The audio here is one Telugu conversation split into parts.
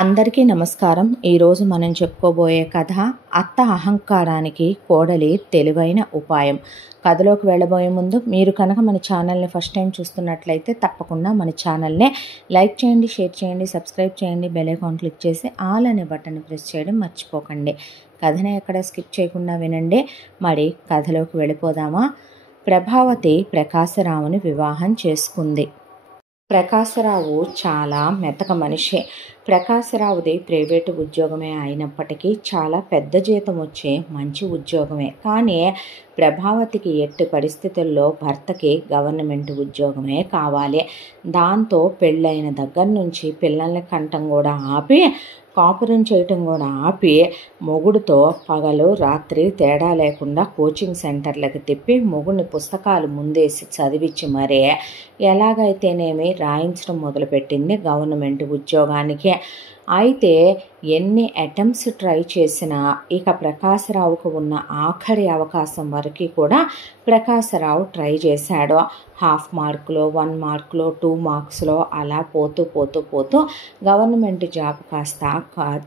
అందరికీ నమస్కారం. ఈరోజు మనం చెప్పుకోబోయే కథ అత్త అహంకారానికి కోడలి తెలివైన ఉపాయం. కథలోకి వెళ్ళబోయే ముందు మీరు కనుక మన ఛానల్ని ఫస్ట్ టైం చూస్తున్నట్లయితే తప్పకుండా మన ఛానల్ని లైక్ చేయండి, షేర్ చేయండి, సబ్స్క్రైబ్ చేయండి, బెల్ ఐకాన్ క్లిక్ చేసి ఆల్ అనే బటన్ ప్రెస్ చేయడం మర్చిపోకండి. కథని ఎక్కడ స్కిప్ చేయకుండా వినండి. మరి కథలోకి వెళ్ళిపోదామా? ప్రభావతి ప్రకాశరావుని వివాహం చేసుకుంది. ప్రకాశరావు చాలా మెతక మనిషి. ప్రకాశరావుది ప్రైవేటు ఉద్యోగమే అయినప్పటికీ చాలా పెద్ద జీతం వచ్చే మంచి ఉద్యోగమే. కానీ ప్రభావతికి ఎట్టి పరిస్థితుల్లో భర్తకి గవర్నమెంట్ ఉద్యోగమే కావాలి. దాంతో పెళ్ళైన దగ్గర నుంచి పిల్లల్ని కంటం కూడా ఆపి, కాపురం చేయటం కూడా ఆపి, మొగుడుతో పగలు రాత్రి తేడా లేకుండా కోచింగ్ సెంటర్లకు తిప్పి మొగుడిని పుస్తకాలు ముందేసి చదివించి మరీ ఎలాగైతేనేమి రాయించడం మొదలుపెట్టింది గవర్నమెంట్ ఉద్యోగానికి. అయితే ఎన్ని అటెంప్ట్స్ ట్రై చేసినా ఇక ప్రకాశరావుకు ఉన్న ఆఖరి అవకాశం వరకు కూడా ప్రకాశరావు ట్రై చేశాడు. 1/2 మార్కులో, 1 మార్కులో, 2 మార్క్స్లో అలా పోతూ గవర్నమెంట్ జాబ్ కాస్త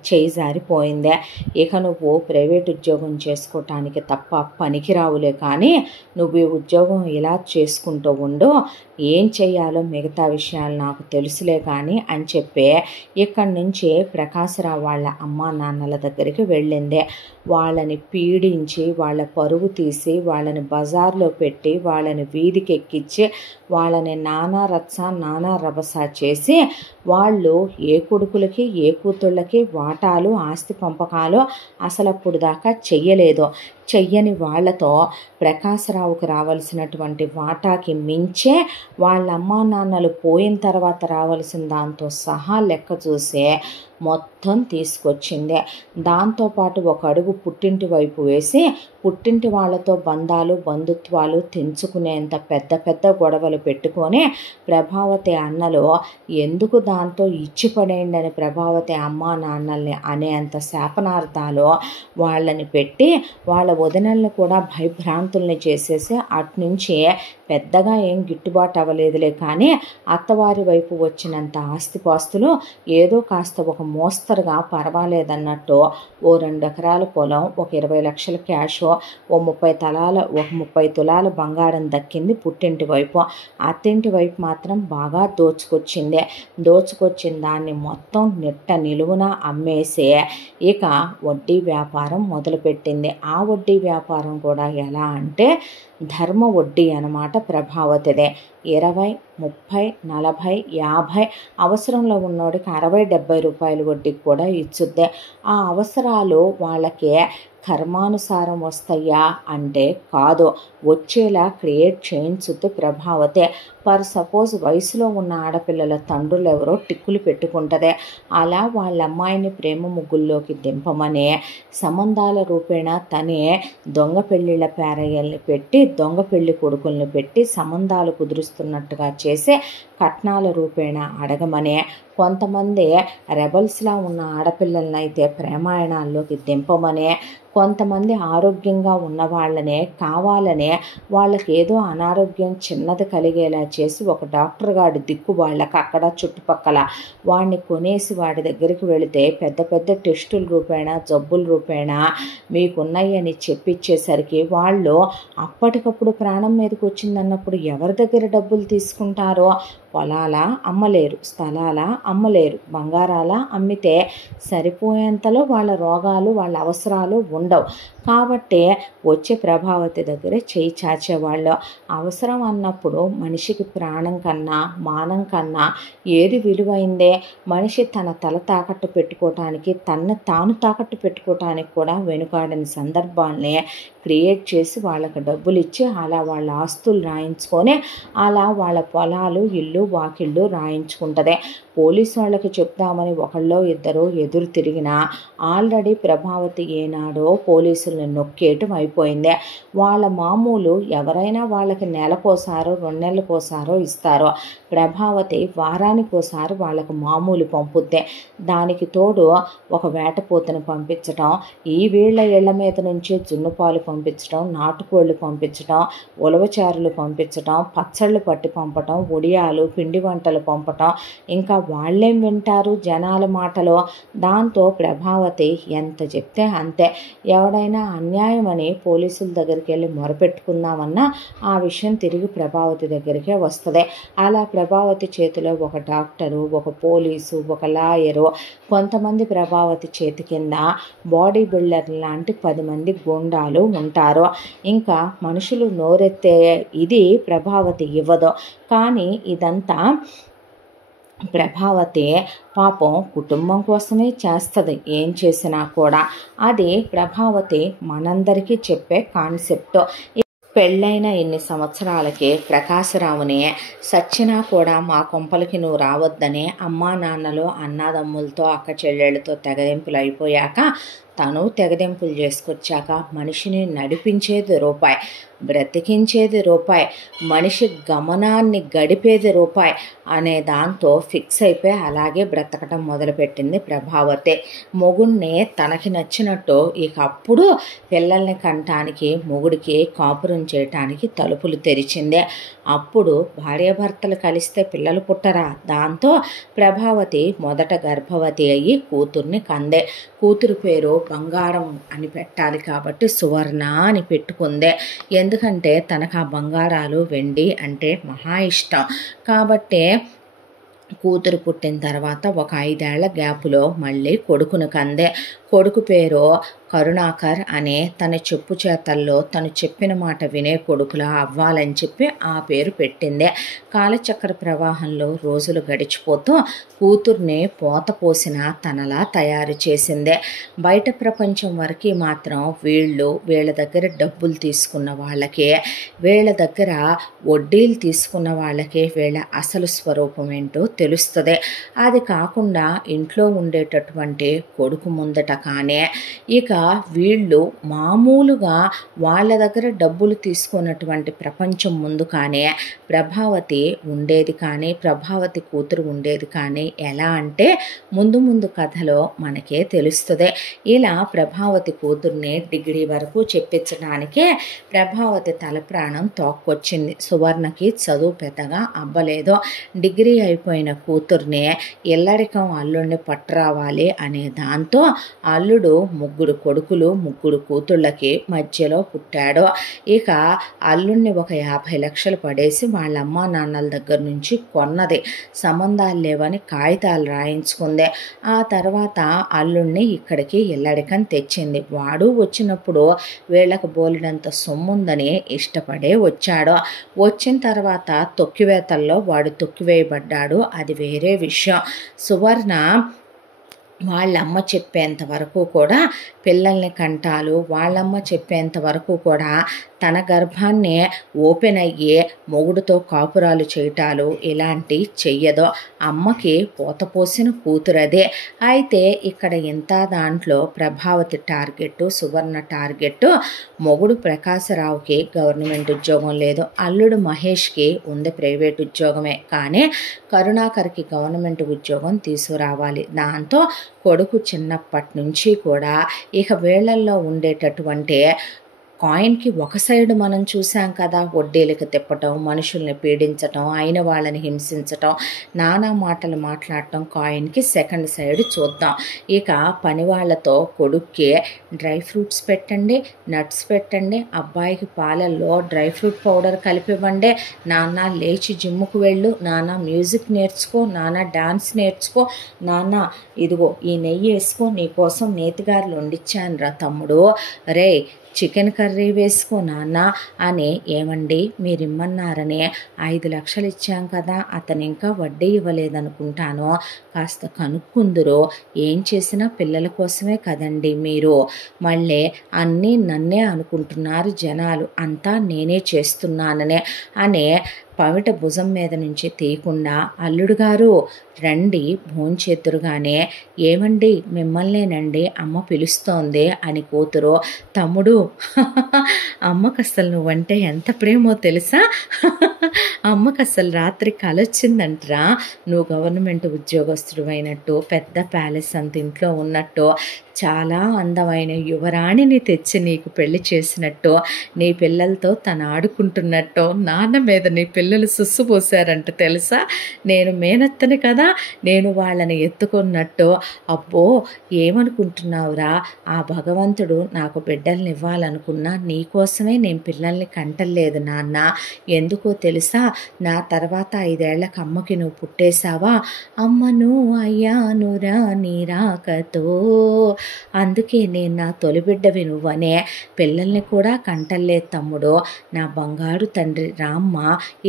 చేయి జారిపోయిందే. ఇక నువ్వు ప్రైవేట్ ఉద్యోగం చేసుకోవటానికి తప్ప పనికిరావులే, కానీ నువ్వు ఈ ఉద్యోగం ఇలా చేసుకుంటూ ఉండు, ఏం చెయ్యాలో మిగతా విషయాలు నాకు తెలుసులే కానీ అని చెప్పి ఇక్కడి నుంచి ప్రకాశరావు వాళ్ళ అమ్మా నాన్నల దగ్గరికి వెళ్ళింది. వాళ్ళని పీడించి, వాళ్ళ పరువు తీసి, వాళ్ళని బజార్లో పెట్టి, వాళ్ళని వీధికి ఎక్కించి, వాళ్ళని నానా రచ్చ నానా రభస చేసి, వాళ్ళు ఏ కొడుకులకి ఏ కూతుళ్ళకి వాటాలు ఆస్తి పంపకాలు అసలప్పుడు దాకా చెయ్యలేదు. చెయ్యని వాళ్లతో ప్రకాశరావుకు రావాల్సినటువంటి వాటాకి మించే వాళ్ళ అమ్మా నాన్నలు పోయిన తర్వాత రావాల్సిన దాంతో సహా లెక్క చూసే మొత్తం తీసుకొచ్చింది. దాంతోపాటు ఒక అడుగు పుట్టింటి వైపు వేసి పుట్టింటి వాళ్ళతో బంధాలు బంధుత్వాలు తెంచుకునేంత పెద్ద గొడవలు పెట్టుకొని ప్రభావతి అన్నలు ఎందుకు దాంతో ఇచ్చిపడేయండి అని ప్రభావతి అమ్మా నాన్నల్ని అనేంత శాపనార్థాలు వాళ్ళని పెట్టి వాళ్ళ వదినల్ని కూడా భయభ్రాంతుల్ని చేసేసి అట్నుంచి పెద్దగా ఏం గిట్టుబాటు అవ్వలేదులే, కానీ అత్తవారి వైపు వచ్చినంత ఆస్తిపాస్తులు ఏదో కాస్త ఒక మోస్తరుగా పర్వాలేదన్నట్టు ఓ 2 ఎకరాల పొలం, ఒక 20 లక్షల క్యాష్, ఓ 30 తులాల బంగారం దక్కింది పుట్టింటి వైపు. అత్తింటి వైపు మాత్రం బాగా దోచుకొచ్చిన దాన్ని మొత్తం నిలువున అమ్మేసి ఇక వడ్డీ వ్యాపారం మొదలుపెట్టింది. ఆ వడ్డీ వ్యాపారం కూడా ఎలా అంటే ధర్మ వడ్డీ అన్నమాట ప్రభావతిదే. 20, 30, 40, 50 అవసరంలో ఉన్నోడికి 60-70 రూపాయల వడ్డీకి కూడా ఇచ్చుద్దే. ఆ అవసరాలు వాళ్ళకి కర్మానుసారం వస్తాయా అంటే కాదు, వచ్చేలా క్రియేట్ చేయించుద్ది ప్రభావతే. ఫర్ సపోజ్ వయసులో ఉన్న ఆడపిల్లల తండ్రులు ఎవరో టిక్కులు పెట్టుకుంటదే. అలా వాళ్ళ అమ్మాయిని ప్రేమ ముగ్గుల్లోకి దింపమనే సంబంధాల రూపేణా తనే దొంగ పెళ్ళిళ్ళ పేరయ్యల్ని పెట్టి, దొంగ పెళ్లి కొడుకుల్ని పెట్టి సంబంధాలు కుదురుస్తున్నట్టుగా చేసి కట్నాల రూపేణా అడగమనే, కొంతమంది రెబల్స్లా ఉన్న ఆడపిల్లలనైతే ప్రేమాయణాల్లోకి దింపమనే, కొంతమంది ఆరోగ్యంగా ఉన్న వాళ్ళనే కావాలనే వాళ్ళకి ఏదో అనారోగ్యం చిన్నది కలిగేలా చేసి ఒక డాక్టర్ గారి దిక్కు వాళ్ళకి అక్కడ చుట్టుపక్కల వాడిని కొనేసి వాడి దగ్గరికి వెళితే పెద్ద టెస్టుల రూపేణా జబ్బుల రూపేణా మీకున్నాయని చెప్పిచ్చేసరికి వాళ్ళు అప్పటికప్పుడు ప్రాణం మీదకి వచ్చిందన్నప్పుడు ఎవరి దగ్గర డబ్బులు తీసుకుంటారో? పొలాల అమ్మలేరు, స్థలాల అమ్మలేరు, బంగారాల అమ్మితే సరిపోయేంతలో వాళ్ళ రోగాలు వాళ్ళ అవసరాలు ఉండవు. కాబట్టి వచ్చే ప్రభావతి దగ్గర చేయి చాచేవాళ్ళు. అవసరం అన్నప్పుడు మనిషికి ప్రాణం కన్నా మానం కన్నా ఏది విలువైందే? మనిషి తన తల తాకట్టు పెట్టుకోవటానికి, తన్ను తాను తాకట్టు పెట్టుకోవటానికి కూడా వెనుకాడని సందర్భాల్ని క్రియేట్ చేసి వాళ్ళకి డబ్బులు ఇచ్చి అలా వాళ్ళ ఆస్తులు రాయించుకొని అలా వాళ్ళ పొలాలు ఇల్లు వాకిళ్ళు రాయించుకుంటుంది. పోలీసు వాళ్ళకి చెప్తామని ఒకళ్ళో ఇద్దరు ఎదురు తిరిగినా ఆల్రెడీ ప్రభావతి ఏనాడో పోలీసుల్ని నొక్కేయటం అయిపోయింది. వాళ్ళ మామూలు ఎవరైనా వాళ్ళకి నెలకోసారో 2 నెలలకోసారో ఇస్తారో, ప్రభావతి వారానికోసారి వాళ్ళకు మామూలు పంపుద్దే. దానికి తోడు ఒక వేటపోతును పంపించటం, ఈ వీళ్ళ ఇళ్ల మీద నుంచి జున్నుపాలు పంపించడం, నాటుకోళ్ళు పంపించడం, ఉలవచారులు పంపించడం, పచ్చళ్ళు పట్టి పంపటం, ఒడియాలు పిండి వంటలు పంపటం, ఇంకా వాళ్ళేం వింటారు జనాల మాటలో. దాంతో ప్రభావతి ఎంత చెప్తే అంతే. ఎవడైనా అన్యాయం అని పోలీసుల దగ్గరికి వెళ్ళి మొరపెట్టుకుందామన్నా ఆ విషయం తిరిగి ప్రభావతి దగ్గరికే వస్తుంది. అలా ప్రభావతి చేతిలో ఒక డాక్టరు, ఒక పోలీసు, ఒక లాయరు, కొంతమంది ప్రభావతి చేతి కింద బాడీ బిల్డర్ లాంటి 10 మంది గుండాలు ఉంటారు. ఇంకా మనుషులు నోరెత్తే ఇది ప్రభావతి ఇవ్వదు. కానీ ఇదంతా ప్రభావతి పాపం కుటుంబం కోసమే చేస్తుంది. ఏం చేసినా కూడా అది ప్రభావతి మనందరికీ చెప్పే కాన్సెప్ట్. పెళ్ళైన ఇన్ని సంవత్సరాలకి ప్రకాశరావుని సచ్చినా కూడా మా కొంపలకి నువ్వు రావద్దనే అమ్మా నాన్నలు, అన్నాదమ్ములతో, అక్క చెల్లెళ్ళతో తెగదెంపులు అయిపోయాక తను తెగదెంపులు చేసుకొచ్చాక మనిషిని నడిపించేది రూపాయి, బ్రతికించేది రూపాయి, మనిషి గమనాన్ని గడిపేది రూపాయి అనే దాంతో ఫిక్స్ అయిపోయి అలాగే బ్రతకటం మొదలుపెట్టింది ప్రభావతి. మొగుడిని తనకి నచ్చినట్టు ఇక అప్పుడు పిల్లల్ని కంటానికి, మొగుడికి కాపురం చేయటానికి తలుపులు తెరిచింది. అప్పుడు భార్యాభర్తలు కలిస్తే పిల్లలు పుట్టరా? దాంతో ప్రభావతి మొదట గర్భవతి అయ్యి కూతుర్ని కందే. కూతురు పేరు బంగారం అని పెట్టాలి కాబట్టి సువర్ణ అని పెట్టుకుందే. ఎందుకంటే తనకు ఆ బంగారాలు, వెండి అంటే మహా ఇష్టం. కాబట్టి కూతురు పుట్టిన తర్వాత ఒక 5 ఏళ్ల గ్యాపులో మళ్ళీ కొడుకును కందే. కొడుకు పేరు కరుణాకర్ అనే తన చెప్పు చేతల్లో తను చెప్పిన మాట వినే కొడుకులా అవ్వాలని చెప్పి ఆ పేరు పెట్టిందే. కాలచక్ర ప్రవాహంలో రోజులు గడిచిపోతూ కూతుర్ని పోత పోసిన తనలా తయారు చేసిందే. బయట ప్రపంచం వరకు మాత్రం వీళ్ళ దగ్గర డబ్బులు తీసుకున్న వాళ్ళకే, వీళ్ళ దగ్గర వడ్డీలు తీసుకున్న వాళ్ళకే వీళ్ళ అసలు స్వరూపం ఏంటో తెలుస్తుంది. అది కాకుండా ఇంట్లో ఉండేటటువంటి కొడుకు ముందట కానీ ఇక వీళ్ళు మామూలుగా వాళ్ళ దగ్గర డబ్బులు తీసుకున్నటువంటి ప్రపంచం ముందు కానీ ప్రభావతి ఉండేది కానీ, ప్రభావతి కూతురు ఉండేది కానీ ఎలా అంటే ముందు కథలో మనకే తెలుస్తుంది. ఇలా ప్రభావతి కూతుర్ని డిగ్రీ వరకు చెప్పించడానికే ప్రభావతి తల ప్రాణం తోక్కొచ్చింది. సువర్ణకి చదువు పెద్దగా అవ్వలేదు. డిగ్రీ అయిపోయిన కూతుర్ని ఇల్లరికం అల్లుడిని పట్టురావాలి అనే దాంతో అల్లుడు 3 కొడుకులు 3 కూతుళ్ళకి మధ్యలో పుట్టాడు. ఇక అల్లుడిని ఒక 50 లక్షలు పడేసి వాళ్ళ అమ్మా నాన్నల దగ్గర నుంచి కొన్నది. సంబంధాలు లేవని కాగితాలు రాయించుకుంది. ఆ తర్వాత అల్లుడిని ఇక్కడికి ఇల్లడికని తెచ్చింది. వాడు వచ్చినప్పుడు వీళ్ళకు బోలెడంత సొమ్ముందని ఇష్టపడే వచ్చాడు. వచ్చిన తర్వాత తొక్కివేతల్లో వాడు తొక్కివేయబడ్డాడు. అది వేరే విషయం. సువర్ణ వాళ్ళమ్మ చెప్పేంత వరకు కూడా పిల్లల్ని కంటాలు, వాళ్ళమ్మ చెప్పేంత వరకు కూడా తన గర్భాన్ని ఓపెన్ అయ్యి మొగుడుతో కాపురాలు చేయటాలు ఇలాంటివి చెయ్యదు. అమ్మకి పోతపోసిన కూతురదే. అయితే ఇక్కడ ఇంత దాంట్లో ప్రభావతి టార్గెట్, సువర్ణ టార్గెట్ మొగుడు ప్రకాశరావుకి గవర్నమెంట్ ఉద్యోగం లేదు, అల్లుడు మహేష్కి ఉంది ప్రైవేట్ ఉద్యోగమే, కానీ కరుణాకర్కి గవర్నమెంట్ ఉద్యోగం తీసుకురావాలి. దాంతో కొడుకు చిన్నప్పటి నుంచి కూడా ఇక వేళల్లో ఉండేటటువంటి కాయిన్కి ఒక సైడ్ మనం చూసాం కదా, వడ్డీలకు తిప్పటం, మనుషుల్ని పీడించటం, అయిన వాళ్ళని హింసించటం, నానా మాటలు మాట్లాడటం. కాయిన్కి సెకండ్ సైడ్ చూద్దాం. ఇక పని వాళ్ళతో కొడుక్కి డ్రై ఫ్రూట్స్ పెట్టండి, నట్స్ పెట్టండి, అబ్బాయికి పాలల్లో డ్రై ఫ్రూట్ పౌడర్ కలిపివ్వండి, నాన్న లేచి జిమ్ముకు వెళ్ళు, నాన్న మ్యూజిక్ నేర్చుకో, నాన్న డాన్స్ నేర్చుకో, నాన్న ఇదిగో ఈ నెయ్యి వేసుకో, నీకోసం నేతిగారులు వండిచ్చాను రా తమ్ముడు, రే చికెన్ కర్రీ వేసుకో నాన్న అని. ఏమండి మీరు ఇమ్మన్నారని 5 లక్షలు ఇచ్చాం కదా, అతను ఇంకా వడ్డీ ఇవ్వలేదనుకుంటాను, కాస్త కనుక్కుందురు. ఏం చేసినా పిల్లల కోసమే కదండి మీరు, మళ్ళీ అన్నీ నన్నే అనుకుంటున్నారు జనాలు, అంతా నేనే చేస్తున్నాననే అనే పవిట భుజం మీద నుంచి తీయకుండా అల్లుడు గారు రండి భోంచేద్దురుగానే, ఏమండి మిమ్మల్నేనండి అమ్మ పిలుస్తోంది అని కూతురు. తమ్ముడు అమ్మకు అసలు నువ్వంటే ఎంత ప్రేమో తెలుసా, అమ్మకు అసలు రాత్రి కలొచ్చిందంటరా, నువ్వు గవర్నమెంట్ ఉద్యోగస్తుడు అయినట్టు, పెద్ద ప్యాలెస్ అంత ఇంట్లో ఉన్నట్టు, చాలా అందమైన యువరాణిని తెచ్చి నీకు పెళ్లి చేసినట్టు, నీ పిల్లలతో తను ఆడుకుంటున్నట్టు, నాన్న మీద నీ పిల్లలు సుస్సు పోసారంట తెలుసా. నేను మేనత్తని కదా, నేను వాళ్ళని ఎత్తుకున్నట్టు. అబ్బో ఏమనుకుంటున్నావురా, ఆ భగవంతుడు నాకు బిడ్డల్ని ఇవ్వాలనుకున్నా నీకోసమే నేను పిల్లల్ని కంటలేదు నాన్న. ఎందుకో తెలుసా, నా తర్వాత 5 ఏళ్లకు అమ్మకి నువ్వు పుట్టేశావా, అమ్మను అయ్యానురా నీ రాకతో, అందుకే నేను నా తొలి బిడ్డవి నువ్వనే. పిల్లల్ని కూడా కంటలేదు తమ్ముడు, నా బంగారు తండ్రి రామ్మ,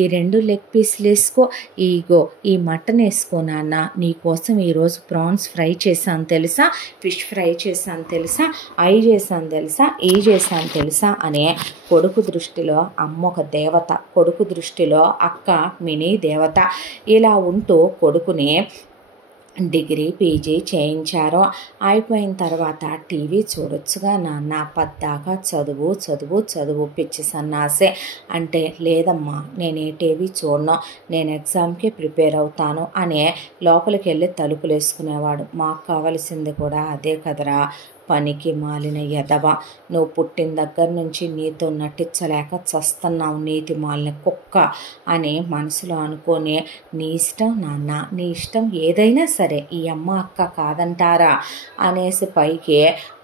ఈ 2 లెగ్ పీస్లు వేసుకో, ఈగో ఈ మటన్ వేసుకో నాన్న, నీకోసం ఈరోజు ప్రాన్స్ ఫ్రై చేశాను తెలుసా, ఫిష్ ఫ్రై చేశాను తెలుసా, ఐ చేశాను తెలుసా, ఈ చేశాను తెలుసా అనే. కొడుకు దృష్టిలో అమ్మ ఒక దేవత, కొడుకు దృష్టిలో అక్క మినీ దేవత. ఇలా ఉంటూ కొడుకుని డిగ్రీ పీజీ చేయించారు. అయిపోయిన తర్వాత టీవీ చూడొచ్చుగా నాన్న, పద్దాకా చదువు చదువు చదువు పిచ్చి సన్నాసే అంటే, లేదమ్మా నేను ఏ టీవీ చూడను, నేను ఎగ్జామ్కి ప్రిపేర్ అవుతాను అనే లోపలికి వెళ్ళి తలుపులు వేసుకునేవాడు. మాకు కావలసింది కూడా అదే కదరా, పనికి మాలిన ఎదవ, నువ్వు పుట్టిన దగ్గర నుంచి నీతో నటించలేక చస్తున్నావు నీతి మాలిన కుక్క అని మనసులో అనుకొని, నీ ఇష్టం నాన్న, నీ ఇష్టం ఏదైనా సరే, ఈ అమ్మ అక్క కాదంటారా అనేసి పైకి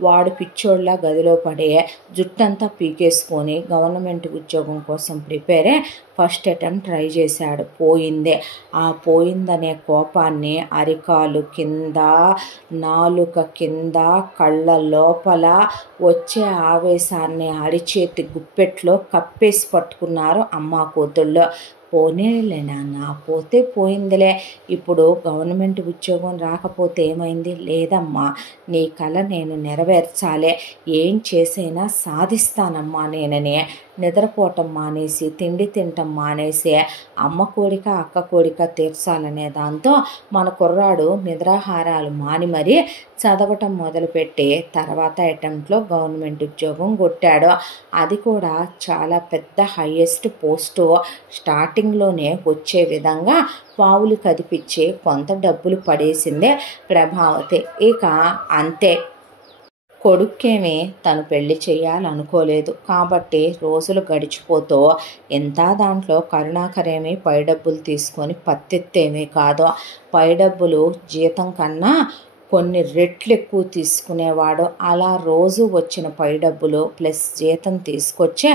వాడు పిచ్చోళ్ళ గదిలో పడే జుట్టంతా పీకేసుకొని గవర్నమెంట్ ఉద్యోగం కోసం ప్రిపేరే ఫస్ట్ అటెంప్ట్ ట్రై చేశాడు. పోయిందే. ఆ పోయిందనే కోపాన్ని అరికాలు కింద, నాలుక కింద, కళ్ళ లోపల వచ్చే ఆవేశాన్ని అరిచేతి గుప్పెట్లో కప్పేసి పట్టుకున్నారు అమ్మ కూతుళ్ళు. పోనీలే నాన్న, పోతే పోయిందిలే, ఇప్పుడు గవర్నమెంట్ ఉద్యోగం రాకపోతే ఏమైంది, లేదమ్మా నీ కళ నేను నెరవేర్చాలే, ఏం చేసైనా సాధిస్తానమ్మా నేననే నిద్రపోవటం మానేసి తిండి తినటం మానేసి అమ్మ కోరిక అక్క కోరిక తీర్చాలనే దాంతో మన కుర్రాడు నిద్రాహారాలు మాని మరీ చదవటం మొదలుపెట్టి తర్వాత అటెంప్ట్లో గవర్నమెంట్ ఉద్యోగం కొట్టాడు. అది కూడా చాలా పెద్ద హైయెస్ట్ పోస్టు, స్టార్టింగ్లోనే వచ్చే విధంగా పావులు కదిపించి కొంత డబ్బులు పడేసిందే ప్రభావతి. ఇక అంతే, కొడుక్కేమీ తను పెళ్లి చేయాలనుకోలేదు కాబట్టి రోజులు గడిచిపోతూ ఎంత దాంట్లో కరుణాకరేమీ పై డబ్బులు తీసుకొని పత్తెత్తేమీ కాదు. పై డబ్బులు జీతం కన్నా కొన్ని రెట్లు ఎక్కువ తీసుకునేవాడు. అలా రోజు వచ్చిన పై డబ్బులు ప్లస్ జీతం తీసుకొచ్చి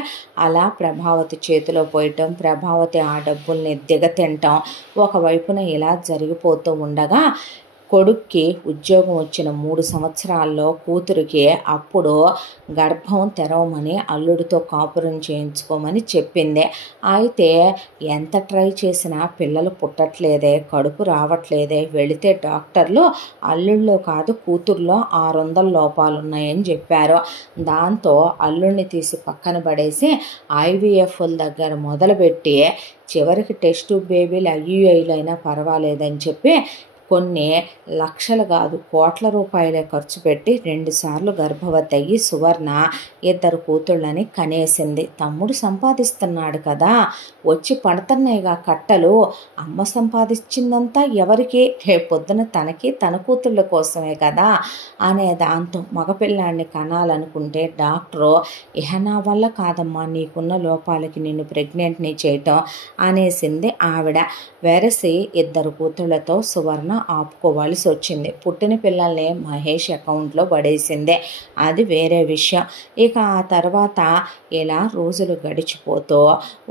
అలా ప్రభావతి చేతిలో పోయటం, ప్రభావతి ఆ డబ్బుల్ని దిగతింటాం ఒకవైపున ఇలా జరిగిపోతూ ఉండగా, కొడుక్కి ఉద్యోగం వచ్చిన 3 సంవత్సరాల్లో కూతురికి అప్పుడు గర్భం తెరవమని అల్లుడితో కాపురం చేయించుకోమని చెప్పింది. అయితే ఎంత ట్రై చేసినా పిల్లలు పుట్టట్లేదే, కడుపు రావట్లేదే. వెళితే డాక్టర్లు అల్లుళ్ళలో కాదు కూతుర్లో 600 లోపాలు ఉన్నాయని చెప్పారు. దాంతో అల్లుడిని తీసి పక్కన పడేసి IVFల దగ్గర మొదలుపెట్టి చివరికి టెస్ట్ బేబీలు IUIలైనా పర్వాలేదని చెప్పి కొన్ని లక్షలు కాదు కోట్ల రూపాయలే ఖర్చు పెట్టి 2 సార్లు గర్భవతి అయ్యి సువర్ణ 2 కూతుళ్ళని కనేసింది. తమ్ముడు సంపాదిస్తున్నాడు కదా, వచ్చి పడుతున్నాయిగా కట్టలు, అమ్మ సంపాదించిందంతా ఎవరికి, రేపొద్దున తనకి తన కూతుళ్ళ కోసమే కదా అనే దాంతో మగపిల్లాడిని కనాలనుకుంటే డాక్టరు, ఇహ నా వల్ల కాదమ్మా, నీకున్న లోపాలకి నిన్ను ప్రెగ్నెంట్ని చేయటం అనేసింది ఆవిడ. వెరసి 2 కూతుళ్లతో సువర్ణ ఆపుకోవాల్సి వచ్చింది. పుట్టిన పిల్లల్ని మహేష్ అకౌంట్లో పడేసిందే, అది వేరే విషయం. ఇక ఆ తర్వాత ఇలా రోజులు గడిచిపోతూ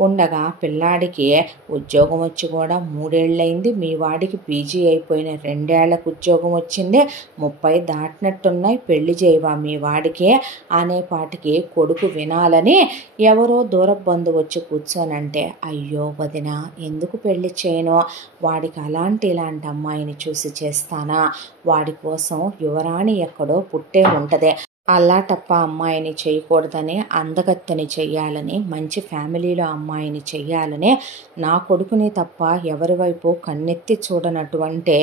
ఉండగా పిల్లాడికి ఉద్యోగం వచ్చి కూడా 3 ఏళ్ళైంది. మీ వాడికి పీజీ అయిపోయిన 2 ఏళ్లకు ఉద్యోగం వచ్చింది. 30 దాటినట్టున్నాయి, పెళ్లి చేయవా మీ వాడికి అనేపాటికి కొడుకు వినాలని ఎవరో దూర బంధువు వచ్చి కూర్చోనంటే, అయ్యో వదిన ఎందుకు పెళ్లి చేయను, వాడికి అలాంటి ఇలాంటి అమ్మాయిని చూసి చేస్తానా, వాడి కోసం యువరాణి ఎక్కడో పుట్టే ఉంటదే, అల్లాటప్ప అమ్మాయిని చేయకూడదని, అందగత్తెని చెయ్యాలని, మంచి ఫ్యామిలీలో అమ్మాయిని చెయ్యాలని, నా కొడుకుని తప్ప ఎవరి వైపు కన్నెత్తి చూడనటువంటి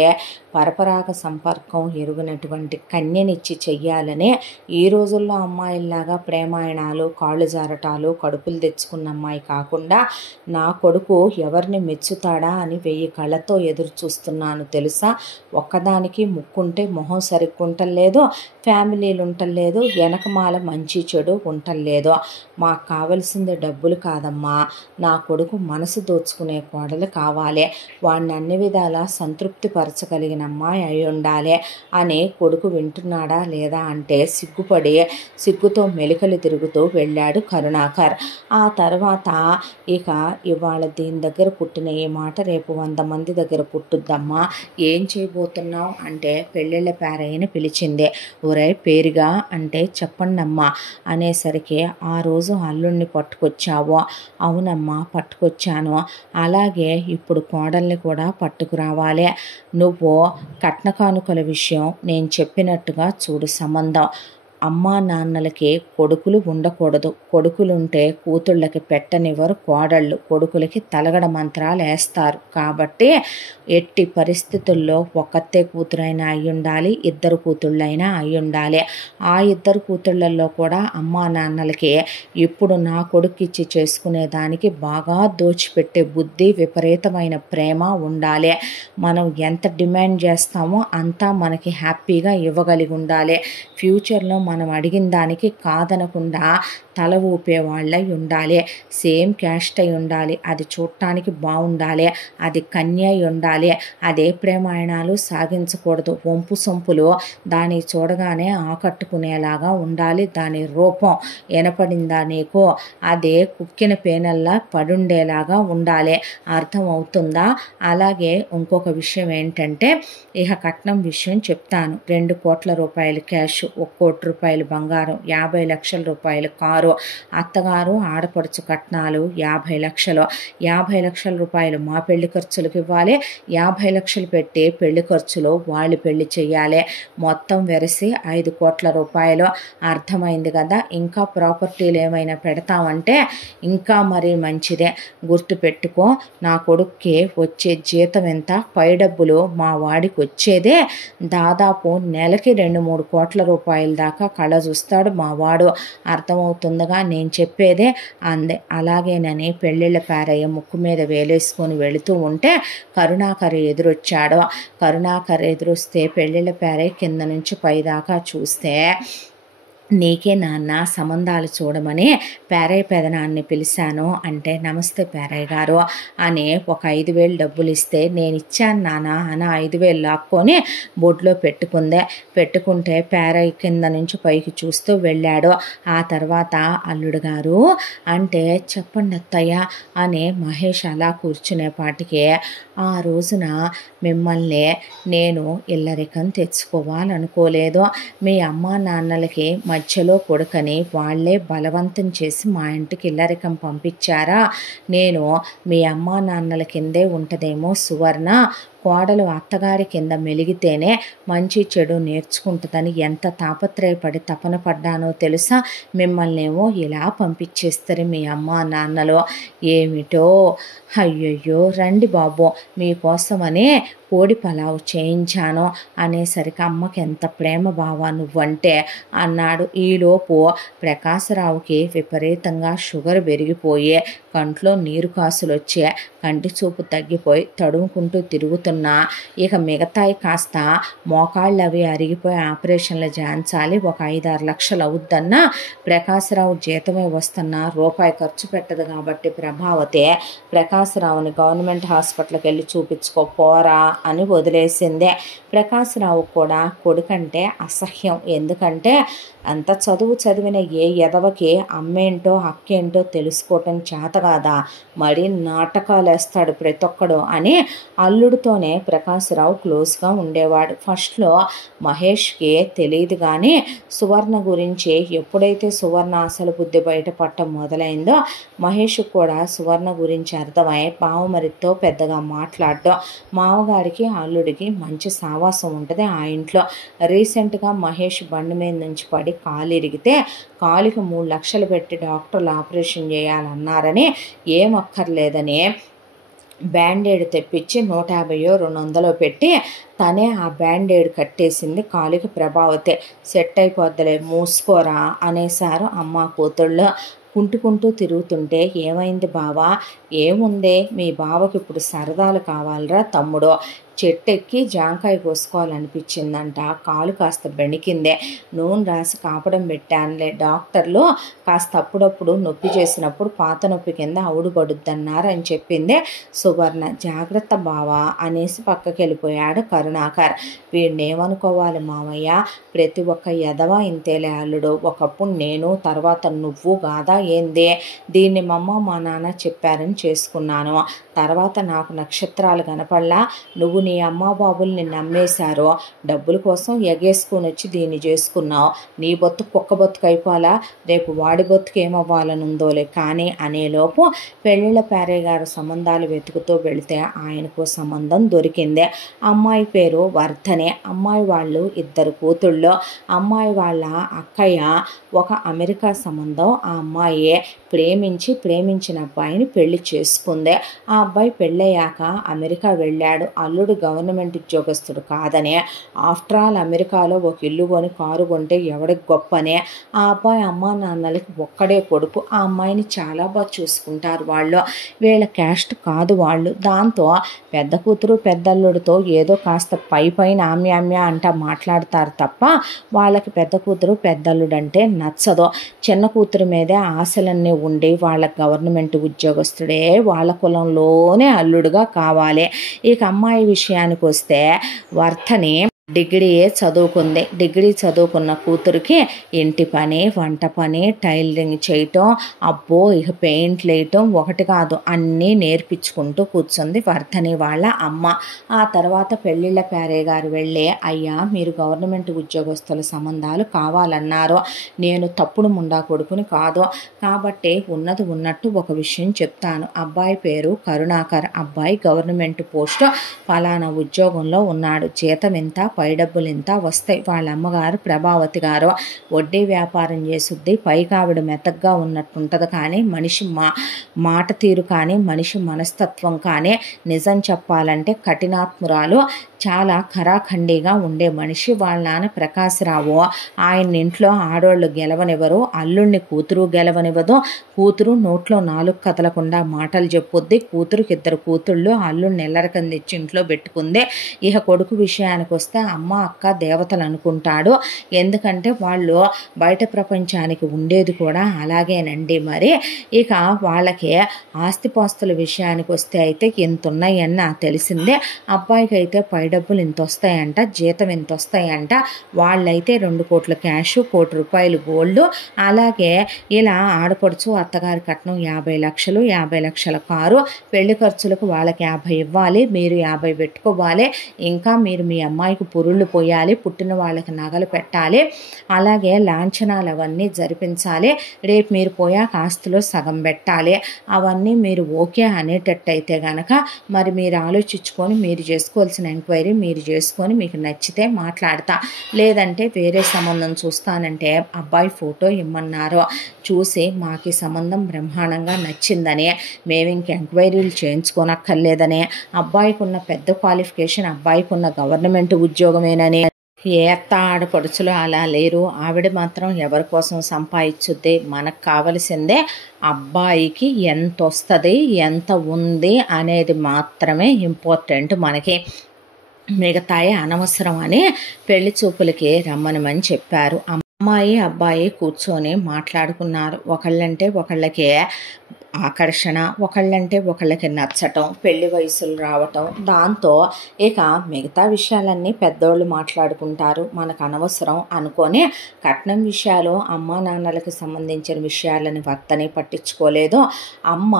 పరపరాగ సంపర్కం ఎరుగినటువంటి కన్యనిచ్చి చెయ్యాలని, ఈ రోజుల్లో అమ్మాయిల్లాగా ప్రేమాయణాలు, కాళ్ళు జారటాలు, కడుపులు తెచ్చుకున్న అమ్మాయి కాకుండా నా కొడుకు ఎవరిని మెచ్చుతాడా అని 1000 కళ్ళతో ఎదురు చూస్తున్నాను తెలుసా. ఒక్కదానికి ముక్కుంటే మొహం సరిగ్గుంటలేదు, ఫ్యామిలీలు ఉంటలేదు, లేదు, వెనకమాల మంచి చెడు ఉండలేదు. మాకు కావలసింది డబ్బులు కాదమ్మా, నా కొడుకు మనసు దోచుకునే కోడలు కావాలి, వాడిని అన్ని విధాలా సంతృప్తి పరచగలిగిన అమ్మాయి అయి ఉండాలి అని కొడుకు వింటున్నాడా లేదా అంటే సిగ్గుపడి సిగ్గుతో మెలికలు తిరుగుతూ వెళ్ళాడు కరుణాకర్. ఆ తర్వాత ఇక ఇవాళ దీని దగ్గర పుట్టిన ఈ మాట రేపు 100 మంది దగ్గర పుట్టుద్దమ్మా, ఏం చేయబోతున్నావు అంటే పెళ్ళిళ్ళ పేరయ్యని పిలిచింది. ఒరే పేరుగా అంటే చెప్పండమ్మా అనేసరికి ఆ రోజు అల్లుడిని పట్టుకొచ్చావు. అవునమ్మా పట్టుకొచ్చాను, అలాగే ఇప్పుడు కోడల్ని కూడా పట్టుకురావాలి. నువ్వు కట్న కానుకల విషయం నేను చెప్పినట్టుగా చూడు సంబంధం. అమ్మా నాన్నలకి కొడుకులు ఉండకూడదు, కొడుకులుంటే కూతుళ్ళకి పెట్టనివ్వరు కోడళ్ళు, కొడుకులకి తలగడ మంత్రాలు వేస్తారు. కాబట్టి ఎట్టి పరిస్థితుల్లో ఒక్కతే కూతురైనా అయి ఉండాలి, ఇద్దరు కూతుళ్ళైనా అయి ఉండాలి. ఆ ఇద్దరు కూతుళ్ళల్లో కూడా అమ్మా నాన్నలకి ఇప్పుడు నా కొడుకిచ్చి చేసుకునేదానికి బాగా దోచిపెట్టే బుద్ధి, విపరీతమైన ప్రేమ ఉండాలి. మనం ఎంత డిమాండ్ చేస్తామో అంతా మనకి హ్యాపీగా ఇవ్వగలిగి ఉండాలి. ఫ్యూచర్లో మనం అడిగిన దానికి కాదనకుండా తల ఊపే వాళ్ళై ఉండాలి. సేమ్ క్యాస్ట్ అయి ఉండాలి, అది చూడటానికి బాగుండాలి, అది కన్య అయి ఉండాలి. అదే ప్రేమాయణాలు సాగించకూడదు, వంపు సొంపులు దాన్ని చూడగానే ఆకట్టుకునేలాగా ఉండాలి. దాని రూపం వినపడిందా నీకు, అదే కుక్కిన పేనల్లా పడుండేలాగా ఉండాలి. అర్థం అవుతుందా? అలాగే ఇంకొక విషయం ఏంటంటే ఇక కట్నం విషయం చెప్తాను. 2 కోట్ల రూపాయలు క్యాష్, 1 కోటి రూపాయలు బంగారం, 50 లక్షల రూపాయలు కారు, అత్తగారు ఆడపడుచు కట్నాలు 50 లక్షలు, 50 లక్షల రూపాయలు మా పెళ్లి ఖర్చులకు ఇవ్వాలి, 50 లక్షలు పెట్టి పెళ్లి ఖర్చులు వాళ్ళు పెళ్లి చేయాలి. మొత్తం వెరసి 5 కోట్ల రూపాయలు. అర్థమైంది కదా? ఇంకా ప్రాపర్టీలు ఏమైనా పెడతామంటే ఇంకా మరీ మంచిదే. గుర్తుపెట్టుకో, నా కొడుక్కి వచ్చే జీతం ఎంత, పై డబ్బులు మా వాడికి వచ్చేదే దాదాపు నెలకి 2-3 కోట్ల రూపాయల దాకా కళ చూస్తాడు మా వాడు. అర్థమవుతుందిగా నేను చెప్పేదే అందే. అలాగేనని పెళ్ళిళ్ళ పేరయ్య ముక్కు మీద వేలేసుకొని వెళుతూ ఉంటే కరుణాకర్ ఎదురొచ్చాడు. కరుణాకర్ ఎదురొస్తే పెళ్ళిళ్ళ పేరయ్య కింద నుంచి పైదాకా చూస్తే నీకే నాన్న సంబంధాలు చూడమని పేరయ్య పెదనాన్ని పిలిచాను అంటే నమస్తే పేరయ్య గారు అని ఒక 5,000 డబ్బులు ఇస్తే నేను ఇచ్చాను నాన్న అని 5,000 లాక్కొని బొడ్లో పెట్టుకుంటే పేరయ్య కింద నుంచి పైకి చూస్తూ వెళ్ళాడు. ఆ తర్వాత అల్లుడు గారు అంటే చెప్పండి అత్తయ్య అని మహేష్ అలా కూర్చునేపాటికే ఆ రోజున మిమ్మల్ని నేను ఇల్లరికం తెచ్చుకోవాలనుకోలేదు. మీ అమ్మా నాన్నలకి మధ్యలో కొడుకని వాళ్లే బలవంతం చేసి మా ఇంటికి ఇల్లరికం పంపించారా. నేను మీ అమ్మా నాన్నల కిందే ఉంటదేమో సువర్ణ, కోడలు అత్తగారి కింద మెలిగితేనే మంచి చెడు నేర్చుకుంటుందని ఎంత తాపత్రయపడి తపన పడ్డానో తెలుసా. మిమ్మల్ని ఏమో ఇలా పంపించేస్తారు మీ అమ్మా నాన్నలు. ఏమిటో అయ్యయ్యో రండి బాబు మీకోసమనే కోడి పలావు చేయించాను అనేసరికి అమ్మకి ఎంత ప్రేమ బావా నువ్వంటే అన్నాడు. ఈలోపు ప్రకాశరావుకి విపరీతంగా షుగర్ పెరిగిపోయి కంట్లో నీరు కాసులు వచ్చే, కంటి చూపు తగ్గిపోయి తడుముకుంటూ తిరుగుతున్నా. ఇక మిగతాయి కాస్త మోకాళ్ళు అవి అరిగిపోయి ఆపరేషన్లు చేయించాలి, ఒక 5-6 లక్షలు అవుద్దన్నా ప్రకాశరావు జీతమే వస్తున్నా రూపాయి ఖర్చు పెట్టదు కాబట్టి ప్రభావతి ప్రకాశరావుని గవర్నమెంట్ హాస్పిటల్కి వెళ్ళి చూపించుకోపోరా అని వదిలేసిందే. ప్రకాశరావు కూడా కొడుకంటే అసహ్యం. ఎందుకంటే అంత చదివిన ఏ ఎదవకి అమ్మేంటో హక్కేంటో తెలుసుకోవటం చేత కాదా, మరి నాటకాలు వేస్తాడు ప్రతి ఒక్కడు అని అల్లుడితోనే ప్రకాశరావు క్లోజ్గా ఉండేవాడు. ఫస్ట్లో మహేష్కి తెలియదు కానీ సువర్ణ గురించి ఎప్పుడైతే సువర్ణ అసలు బుద్ధి బయటపడటం మొదలైందో మహేష్ కూడా సువర్ణ గురించి అర్థమై బావమరితో పెద్దగా మాట్లాడడం. మామగారికి అల్లుడికి మంచి సావాసం ఉంటుంది ఆ ఇంట్లో. రీసెంట్గా మహేష్ బండి మీద నుంచి పడి కాలు ఇరిగితే కాలుకి 3 లక్షలు పెట్టి డాక్టర్లు ఆపరేషన్ చేయాలన్నారని ఏం అక్కర్లేదని బ్యాండేడ్ తెప్పించి 150-200 పెట్టి తనే ఆ బ్యాండేడ్ కట్టేసింది కాలుకి. ప్రభావతే సెట్ అయిపోద్దిలే మూసుకోరా అనేసారు అమ్మ కూతుళ్ళు. కుంటుకుంటూ తిరుగుతుంటే ఏమైంది బావా, ఏముందే మీ బావకి ఇప్పుడు సరదాలు కావాలరా తమ్ముడు, చెట్టెక్కి జాంకాయ కోసుకోవాలనిపించిందంట. కాలు కాస్త బెణికిందే. నూనె రాసి కాపడం పెట్టానులే. డాక్టర్లు కాస్త అప్పుడప్పుడు నొప్పి చేసినప్పుడు పాత నొప్పి కింద అవుడు పడుద్దన్నారు అని చెప్పిందే సువర్ణ. జాగ్రత్త బావా అనేసి పక్కకి వెళ్ళిపోయాడు కరుణాకర్. వీడినేమనుకోవాలి మామయ్య, ప్రతి ఒక్క ఎదవ ఇంతేలే అల్లుడు. ఒకప్పుడు నేను, తర్వాత నువ్వు గాదా ఏందే. దీన్ని మా అమ్మ మా నాన్న చెప్పారని చేసుకున్నాను. తర్వాత నాకు నక్షత్రాలు కనపడలా. నువ్వు నీ అమ్మా బాబుల్ని నమ్మేశారు. డబ్బుల కోసం ఎగేసుకుని వచ్చి దీన్ని చేసుకున్నావు. నీ బొత్తుకు కుక్క బొత్తుకు అయిపోవాలా, రేపు వాడి బొత్తుకు ఏమవ్వాలనుందోలే. కానీ అనేలోపు పెళ్ళిళ్ళ పేరయ్య గారు సంబంధాలు వెతుకుతూ వెళితే ఆయనకు సంబంధం దొరికిందే. అమ్మాయి పేరు వర్ధనే. అమ్మాయి వాళ్ళు 2 కూతుళ్ళు. అమ్మాయి వాళ్ళ అక్కయ్య ఒక అమెరికా సంబంధం. ఆ అమ్మాయి ప్రేమించిన అబ్బాయిని పెళ్లి చేసుకుందే. ఆ అబ్బాయి పెళ్ళయ్యాక అమెరికా వెళ్ళాడు. అల్లుడు గవర్నమెంట్ ఉద్యోగస్తుడు కాదనే, ఆఫ్టర్ ఆల్ అమెరికాలో ఒక ఇల్లు కొని కారు కొంటే ఎవడికి గొప్పనే. ఆ అబ్బాయి అమ్మా నాన్నలకి ఒక్కడే కొడుకు. ఆ అమ్మాయిని చాలా బాగా చూసుకుంటారు వాళ్ళు. వీళ్ళ క్యాస్ట్ కాదు వాళ్ళు. దాంతో పెద్ద కూతురు పెద్దల్లుడితో ఏదో కాస్త పైన ఆమ్యామ్య అంట మాట్లాడతారు తప్ప వాళ్ళకి పెద్ద కూతురు పెద్దల్లుడు అంటే నచ్చదు. చిన్న కూతురు మీదే ఆశలన్నీ ఉండి వాళ్ళ గవర్నమెంట్ ఉద్యోగస్తుడే వాళ్ళ కులంలోనే అల్లుడుగా కావాలి. ఇక అమ్మాయి విషయానికి వస్తే వర్ధని డిగ్రీయే చదువుకుంది. డిగ్రీ చదువుకున్న కూతురికి ఇంటి పని, వంట పని, టైలరింగ్ చేయటం, అబ్బో ఇక పెయింట్లు వేయటం ఒకటి కాదు అన్నీ నేర్పించుకుంటూ కూర్చుంది వర్ధని వాళ్ళ అమ్మ. ఆ తర్వాత పెళ్ళిళ్ళ పేరయ్య గారు వెళ్ళి, అయ్యా మీరు గవర్నమెంట్ ఉద్యోగస్తుల సంబంధాలు కావాలన్నారు. నేను తప్పుడు ముండా కొడుకుని కాదు. కాబట్టి ఉన్నది ఉన్నట్టు ఒక విషయం చెప్తాను. అబ్బాయి పేరు కరుణాకర్. అబ్బాయి గవర్నమెంట్ పోస్ట్ ఫలానా ఉద్యోగంలో ఉన్నాడు. జీతం ఎంత, పై డబ్బులు ఇంత వస్తాయి. వాళ్ళ అమ్మగారు ప్రభావతి గారు వడ్డీ వ్యాపారం చేసుద్ది. పైకి ఆవిడ మెతగ్గా ఉన్నట్టుంటుంది. కానీ మనిషి మాట తీరు కానీ, మనిషి మనస్తత్వం కానీ నిజం చెప్పాలంటే కఠినాత్మురాలు. చాలా ఖరాఖండిగా ఉండే మనిషి. వాళ్ళ నాన్న ప్రకాశరావు ఆయన ఇంట్లో ఆడోళ్ళు గెలవనివ్వరు. అల్లుడిని కూతురు గెలవనివ్వదు. కూతురు నోట్లో 4 కదలకుండా మాటలు చెప్పుద్ది. కూతురుకి 2 కూతుళ్ళు. అల్లుడిని ఎల్లరకం తెచ్చి ఇంట్లో పెట్టుకుంది. ఇక కొడుకు విషయానికి వస్తే అమ్మ అక్క దేవతలు అనుకుంటాడు. ఎందుకంటే వాళ్ళు బయట ప్రపంచానికి ఉండేది కూడా అలాగేనండి. మరి ఇక వాళ్ళకి ఆస్తిపాస్తుల విషయానికి వస్తే అయితే ఎంత ఉన్నాయని నాకు తెలిసిందే. అబ్బాయికి అయితే పై డబ్బులు ఇంత వస్తాయంట, జీతం ఇంత వస్తాయంట. వాళ్ళైతే 2 కోట్ల క్యాష్, 1 కోటి రూపాయలు గోల్డ్. అలాగే ఇలా ఆడపడుచు అత్తగారి కట్నం 50 లక్షలు, 50 లక్షల కారు. పెళ్లి ఖర్చులకు వాళ్ళకి 50 ఇవ్వాలి, మీరు 50 పెట్టుకోవాలి. ఇంకా మీరు మీ అమ్మాయికి పురుళ్ళు పోయాలి, పుట్టిన వాళ్ళకి నగలు పెట్టాలి, అలాగే లాంఛనాలు అవన్నీ జరిపించాలి. రేపు మీరు పోయాక ఆస్తిలో సగం పెట్టాలి. అవన్నీ మీరు ఓకే అనేటట్టయితే గనక మరి మీరు ఆలోచించుకొని మీరు చేసుకోవాల్సిన ఎంక్వైరీ మీరు చేసుకొని మీకు నచ్చితే మాట్లాడతా, లేదంటే వేరే సంబంధం చూస్తానంటే అబ్బాయి ఫోటో ఇమ్మన్నారు. చూసి మాకు సంబంధం బ్రహ్మాండంగా నచ్చిందని, మేము ఇంక ఎంక్వైరీలు చేయించుకోనక్కర్లేదని, అబ్బాయికి ఉన్న పెద్ద క్వాలిఫికేషన్ అబ్బాయికి ఉన్న గవర్నమెంట్ ఉద్యోగమేనని. ఏ అత్త ఆడపడుచులు అలా లేరు. ఆవిడ మాత్రం ఎవరి కోసం సంపాదించుద్ది. మనకు కావలసిందే అబ్బాయికి ఎంత వస్తుంది, ఎంత ఉంది అనేది మాత్రమే ఇంపార్టెంట్ మనకి. మిగతాయి అనవసరం అని పెళ్లి చూపులకి రమ్మనమని చెప్పారు. అమ్మాయి అబ్బాయి కూర్చొని మాట్లాడుకున్నారు. ఒకళ్ళంటే ఒకళ్ళకి ఆకర్షణ, ఒకళ్ళంటే ఒకళ్ళకి నచ్చటం, పెళ్లి వయసులు రావటం. దాంతో ఇక మిగతా విషయాలన్నీ పెద్దోళ్ళు మాట్లాడుకుంటారు, మనకు అనవసరం అనుకొని కట్నం విషయాలు అమ్మా నాన్నలకు సంబంధించిన విషయాలని వర్తనే పట్టించుకోలేదు. అమ్మ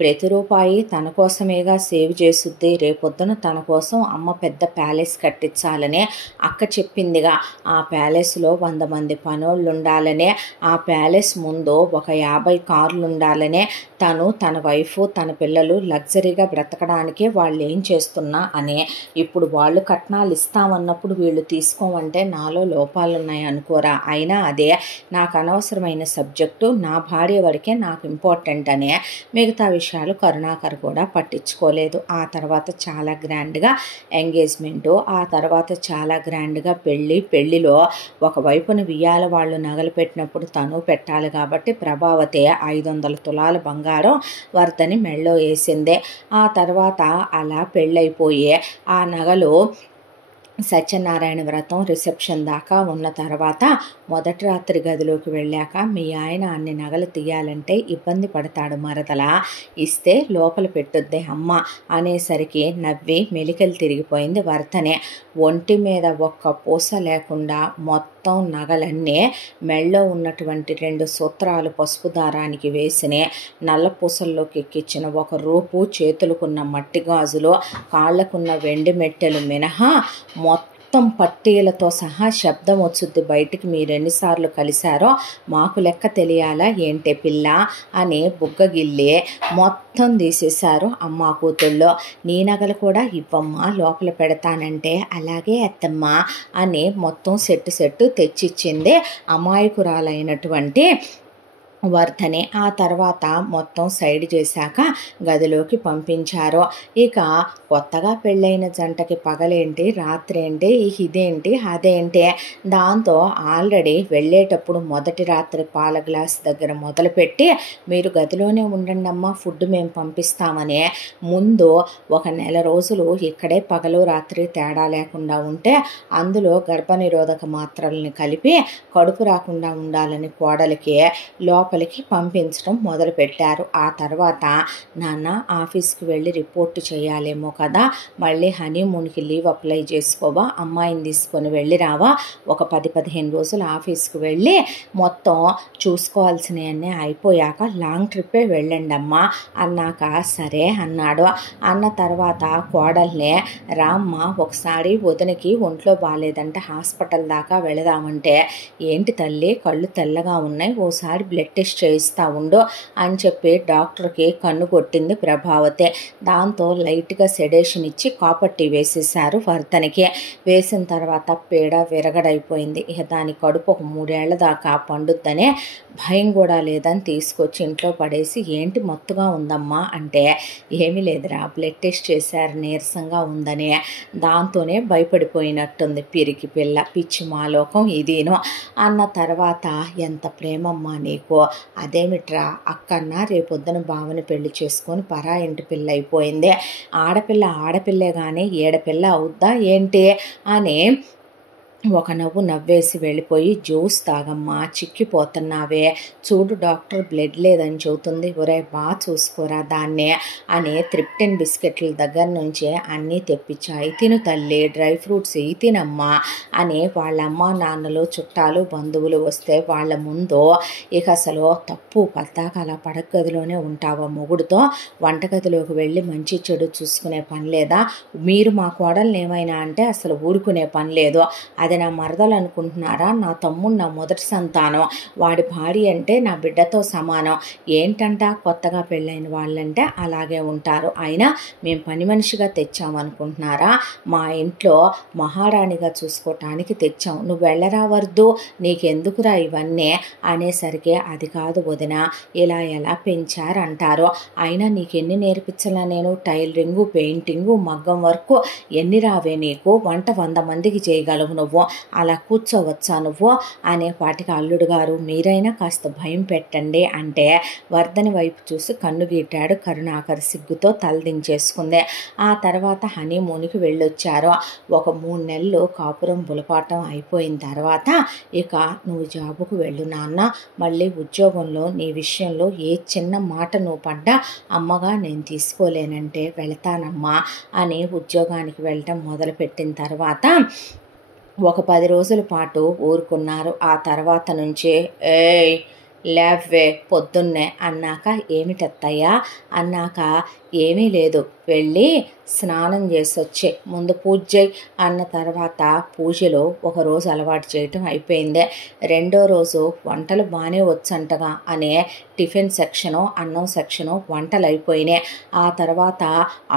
ప్రతి రూపాయి తన కోసమేగా సేవ్ చేసుద్ది. రేపొద్దున తన కోసం అమ్మ పెద్ద ప్యాలెస్ కట్టించాలనే అక్క చెప్పిందిగా. ఆ ప్యాలెస్లో 100 మంది పనోళ్ళు ఉండాలనే, ఆ ప్యాలెస్ ముందు ఒక 50 కార్లు ఉండాలనే, తను తన వైఫ్ తన పిల్లలు లగ్జరీగా బ్రతకడానికే వాళ్ళు ఏం చేస్తున్నా అనే. ఇప్పుడు వాళ్ళు కట్నాలు ఇస్తామన్నప్పుడు వీళ్ళు తీసుకోమంటే నాలో లోపాలు ఉన్నాయి అనుకోరా. అయినా అదే నాకు అనవసరమైన సబ్జెక్టు, నా భార్య వరకే నాకు ఇంపార్టెంట్ అనే. మిగతా విషయాలు కరుణాకర్ కూడా పట్టించుకోలేదు. ఆ తర్వాత చాలా గ్రాండ్గా ఎంగేజ్మెంటు, ఆ తర్వాత చాలా గ్రాండ్గా పెళ్ళిలో ఒకవైపున వియ్యాల వాళ్ళు నగలు పెట్టినప్పుడు తను పెట్టాలి కాబట్టి ప్రభావతి 500 తులాల బంగారం బంగారం వర్ధని మెళ్ళో వేసిందే. ఆ తర్వాత అలా పెళ్ళైపోయి ఆ నగలు సత్యనారాయణ వ్రతం రిసెప్షన్ దాకా ఉన్న తర్వాత మొదటి రాత్రి గదిలోకి వెళ్ళాక మీ ఆయన అన్ని నగలు తీయాలంటే ఇబ్బంది పడతాడు మరదల, ఇస్తే లోపల పెట్టుద్దే అమ్మ అనేసరికి నవ్వి మెలికలు తిరిగిపోయింది వర్ధనే. ఒంటి మీద ఒక్క పూస లేకుండా మొత్తం నగలన్నీ మెళ్ళో ఉన్నటువంటి 2 సూత్రాలు పసుపు దారానికి వేసినే, నల్ల పూసల్లోకి ఎక్కించిన ఒక రూపు, చేతులకున్న మట్టి గాజులు, కాళ్లకున్న వెండి మెట్టెలు మినహా మొత్తం పట్టీలతో సహా శబ్దం వచ్చుద్ది బయటికి. మీరెన్నిసార్లు కలిశారో మాకు లెక్క తెలియాలా ఏంటే పిల్ల అని బుగ్గగిల్లి మొత్తం తీసేశారు అమ్మ కూతుళ్ళు. నీ నగలు కూడా ఇవ్వమ్మా లోపల పెడతానంటే అలాగే అత్తమ్మ అని మొత్తం సెట్టు తెచ్చిచ్చింది అమాయకురాలైనటువంటి వర్ధనే. ఆ తర్వాత మొత్తం సైడ్ చేశాక గదిలోకి పంపించారు. ఇక కొత్తగా పెళ్ళైన జంటకి పగలేంటి రాత్రేంటి ఇదేంటి అదేంటి, దాంతో ఆల్రెడీ వెళ్ళేటప్పుడు మొదటి రాత్రి పాల గ్లాస్ దగ్గర మొదలుపెట్టి మీరు గదిలోనే ఉండండి అమ్మా ఫుడ్ మేము పంపిస్తామని ముందు 1 నెల రోజులు ఇక్కడే పగలు రాత్రి తేడా లేకుండా ఉంటే అందులో గర్భనిరోధక మాత్రల్ని కలిపి కడుపు రాకుండా ఉండాలని కోడలికి లోపలికి పంపించడం మొదలుపెట్టారు. ఆ తర్వాత నాన్న ఆఫీస్కి వెళ్ళి రిపోర్ట్ చేయాలేమో కదా, మళ్ళీ హనీమూన్కి లీవ్ అప్లై చేసుకోవా, అమ్మాయిని తీసుకొని వెళ్ళి రావా, ఒక 10-15 రోజులు ఆఫీస్కి వెళ్ళి మొత్తం చూసుకోవాల్సినవన్నీ అయిపోయాక లాంగ్ ట్రిప్పే వెళ్ళండి అమ్మా అన్నాక సరే అన్నాడు. అన్న తర్వాత కోడల్ని రామ్మ ఒకసారి వదినకి ఒంట్లో బాగాలేదంటే హాస్పిటల్ దాకా వెళదామంటే ఏంటి తల్లి కళ్ళు తెల్లగా ఉన్నాయి ఓసారి బ్లడ్ టెస్ట్ చేయిస్తా ఉండు అని చెప్పి డాక్టర్కి కన్ను కొట్టింది ప్రభావతి. దాంతో లైట్గా సెడేషన్ ఇచ్చి కాపట్టి వేసేసారు వర్ధనికి. వేసిన తర్వాత పీడ విరగడైపోయింది. ఇక దాని కడుపు ఒక 3 ఏళ్ల దాకా పండుద్దనే భయం కూడా లేదని తీసుకొచ్చి ఇంట్లో పడేసి ఏంటి మత్తుగా ఉందమ్మా అంటే ఏమీ లేదురా బ్లడ్ టెస్ట్ చేశారు నీరసంగా ఉందని. దాంతోనే భయపడిపోయినట్టుంది పిరికి పిల్ల పిచ్చి మాలోకం ఇదేనో అన్న తర్వాత ఎంత ప్రేమమ్మా నీకు, అదేమిట్రా అక్కన్నా రేపొద్దున బావని పెళ్లి చేసుకొని పరా ఇంటి పిల్ల అయిపోయింది, ఆడపిల్లే కానీ ఏడపిల్ల అవుద్దా ఏంటి అని ఒక నవ్వు నవ్వేసి వెళ్ళిపోయి జ్యూస్ తాగమ్మా చిక్కిపోతున్నావే, చూడు డాక్టర్ బ్లడ్ లేదని చెబుతుంది, ఒరే బాగా చూసుకోరా దాన్ని అని త్రిప్టిన్ బిస్కెట్ల దగ్గర నుంచి అన్నీ తెప్పించాయి. తిను తల్లి డ్రై ఫ్రూట్స్ తినమ్మా అని వాళ్ళ అమ్మ నాన్నలు చుట్టాలు బంధువులు వస్తే వాళ్ళ ముందు ఇక అసలు తప్పు పద్దాక అలా పడగదిలోనే ఉంటావా మొగుడుతో, వంటగదిలోకి వెళ్ళి మంచి చెడు చూసుకునే పని లేదా, మీరు మా కోడల్ని ఏమైనా అంటే అసలు ఊరుకునే పని లేదు, అది నా మరదలు అనుకుంటున్నారా, నా తమ్ముడు నా మొదటి సంతానం, వాడి భార్య అంటే నా బిడ్డతో సమానం, ఏంటంట కొత్తగా పెళ్ళైన వాళ్ళంటే అలాగే ఉంటారు, అయినా మేము పని మనిషిగా తెచ్చామనుకుంటున్నారా, మా ఇంట్లో మహారాణిగా చూసుకోవటానికి తెచ్చాం, నువ్వు వెళ్ళరావద్దు నీకెందుకురా ఇవన్నీ అనేసరికి అది కాదు వదిన ఇలా ఎలా పెంచారంటారు, అయినా నీకెన్ని నేర్పించాలా నేను, టైలరింగు పెయింటింగు మగ్గం వర్క్ ఎన్ని రావే నీకు, వంట 100 మందికి చేయగలవు నువ్వు, అలా కూర్చోవచ్చా నువ్వు అనే పాటికి అల్లుడు గారు మీరైనా కాస్త భయం పెట్టండి అంటే వర్ధని వైపు చూసి కన్ను గీటాడు కరుణాకర్ సిగ్గుతో తలదించేసుకుంది. ఆ తర్వాత హనీమూన్కి వెళ్ళొచ్చారు. ఒక 3 నెలలు కాపురం బులపాటం అయిపోయిన తర్వాత ఇక నువ్వు జాబుకు వెళ్ళు నాన్న, మళ్ళీ ఉద్యోగంలో నీ విషయంలో ఏ చిన్న మాట నువ్వు పడ్డా అమ్మగా నేను తీసుకోలేనంటే వెళతానమ్మా అని ఉద్యోగానికి వెళ్ళటం మొదలుపెట్టిన తర్వాత ఒక 10 రోజుల పాటు ఊరుకున్నారు. ఆ తర్వాత నుంచి లేవే పొద్దున్నే అన్నాక ఏమిటత్తయ్యా అన్నాక ఏమీ లేదు వెళ్ళి స్నానం చేసి వచ్చే ముందు పూజ చేయి అన్న తర్వాత పూజలో ఒకరోజు అలవాటు చేయటం అయిపోయింది. రెండో రోజు వంటలు బాగానే వచ్చంటగా అనే టిఫిన్ సెక్షను అన్నం సెక్షను వంటలు అయిపోయినాయి. ఆ తర్వాత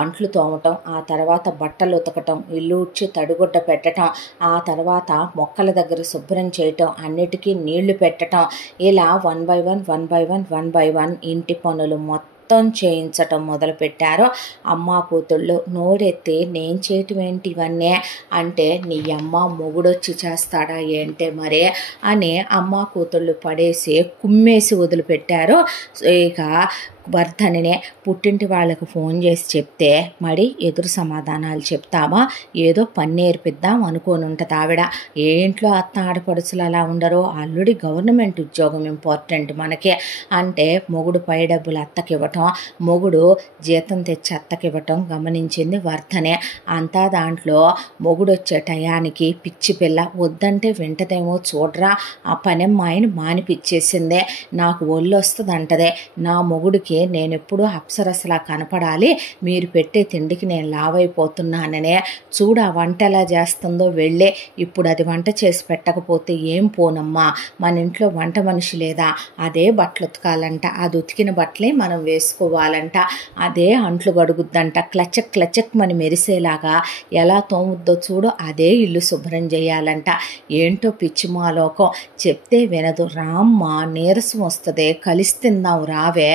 అంట్లు తోమటం, ఆ తర్వాత బట్టలు ఉతకటం, ఇల్లు ఉడ్చి తడిగుడ్డ పెట్టడం, ఆ తర్వాత మొక్కల దగ్గర శుభ్రం చేయటం, అన్నిటికీ నీళ్లు పెట్టడం, ఇలా 1 by 1 ఇంటి పనులు మొత్తం చేయించటం మొదలుపెట్టారు అమ్మ కూతుళ్ళు. నోరెత్తి నేను చేయటం ఏంటి ఇవన్నీ అంటే నీ అమ్మ మొగుడొచ్చి చేస్తాడా ఏంటే మరే అని అమ్మ కూతుళ్ళు పడేసి కుమ్మేసి వదిలిపెట్టారు. ఇక వర్ధనినే పుట్టింటి వాళ్ళకు ఫోన్ చేసి చెప్తే మరి ఎదురు సమాధానాలు చెప్తావా? ఏదో పని నేర్పిద్దాం అనుకోని ఉంటుంది ఆవిడ. ఏ ఇంట్లో అత్త ఆడపడుచులు అలా ఉండరో, అల్లుడి గవర్నమెంట్ ఉద్యోగం ఇంపార్టెంట్ మనకి అంటే మొగుడు పై డబ్బులు అత్తకి ఇవ్వటం, మొగుడు జీతం తెచ్చి అత్తకి ఇవ్వటం గమనించింది వర్ధనే. అంతా దాంట్లో మొగుడు వచ్చే టయానికి పిచ్చి పిల్ల వద్దంటే వింటదేమో చూడరా, ఆ పనమ్మాయిని మానిపిచ్చేసిందే, నాకు ఒళ్ళు వస్తుందంటదే, నా మొగుడికి నేను ఎప్పుడూ అప్సరసలా కనపడాలి, మీరు పెట్టే తిండికి నేను లావైపోతున్నాననే, చూడు ఆ వంట ఎలా చేస్తుందో వెళ్ళే, ఇప్పుడు అది వంట చేసి పెట్టకపోతే ఏం పోనమ్మా, మన ఇంట్లో వంట మనిషి లేదా, అదే బట్టలు ఉతకాలంట, అది ఉతికిన బట్టలే మనం వేసుకోవాలంట, అదే అంట్లు గడుగుద్దంట, క్లచక్ క్లచక్ మని మెరిసేలాగా ఎలా తోముద్దో చూడు, అదే ఇల్లు శుభ్రం చేయాలంట. ఏంటో పిచ్చి మాలోకం, చెప్తే వినదు, రామ్మ నీరసం వస్తుంది కలిసి తిందాం రావే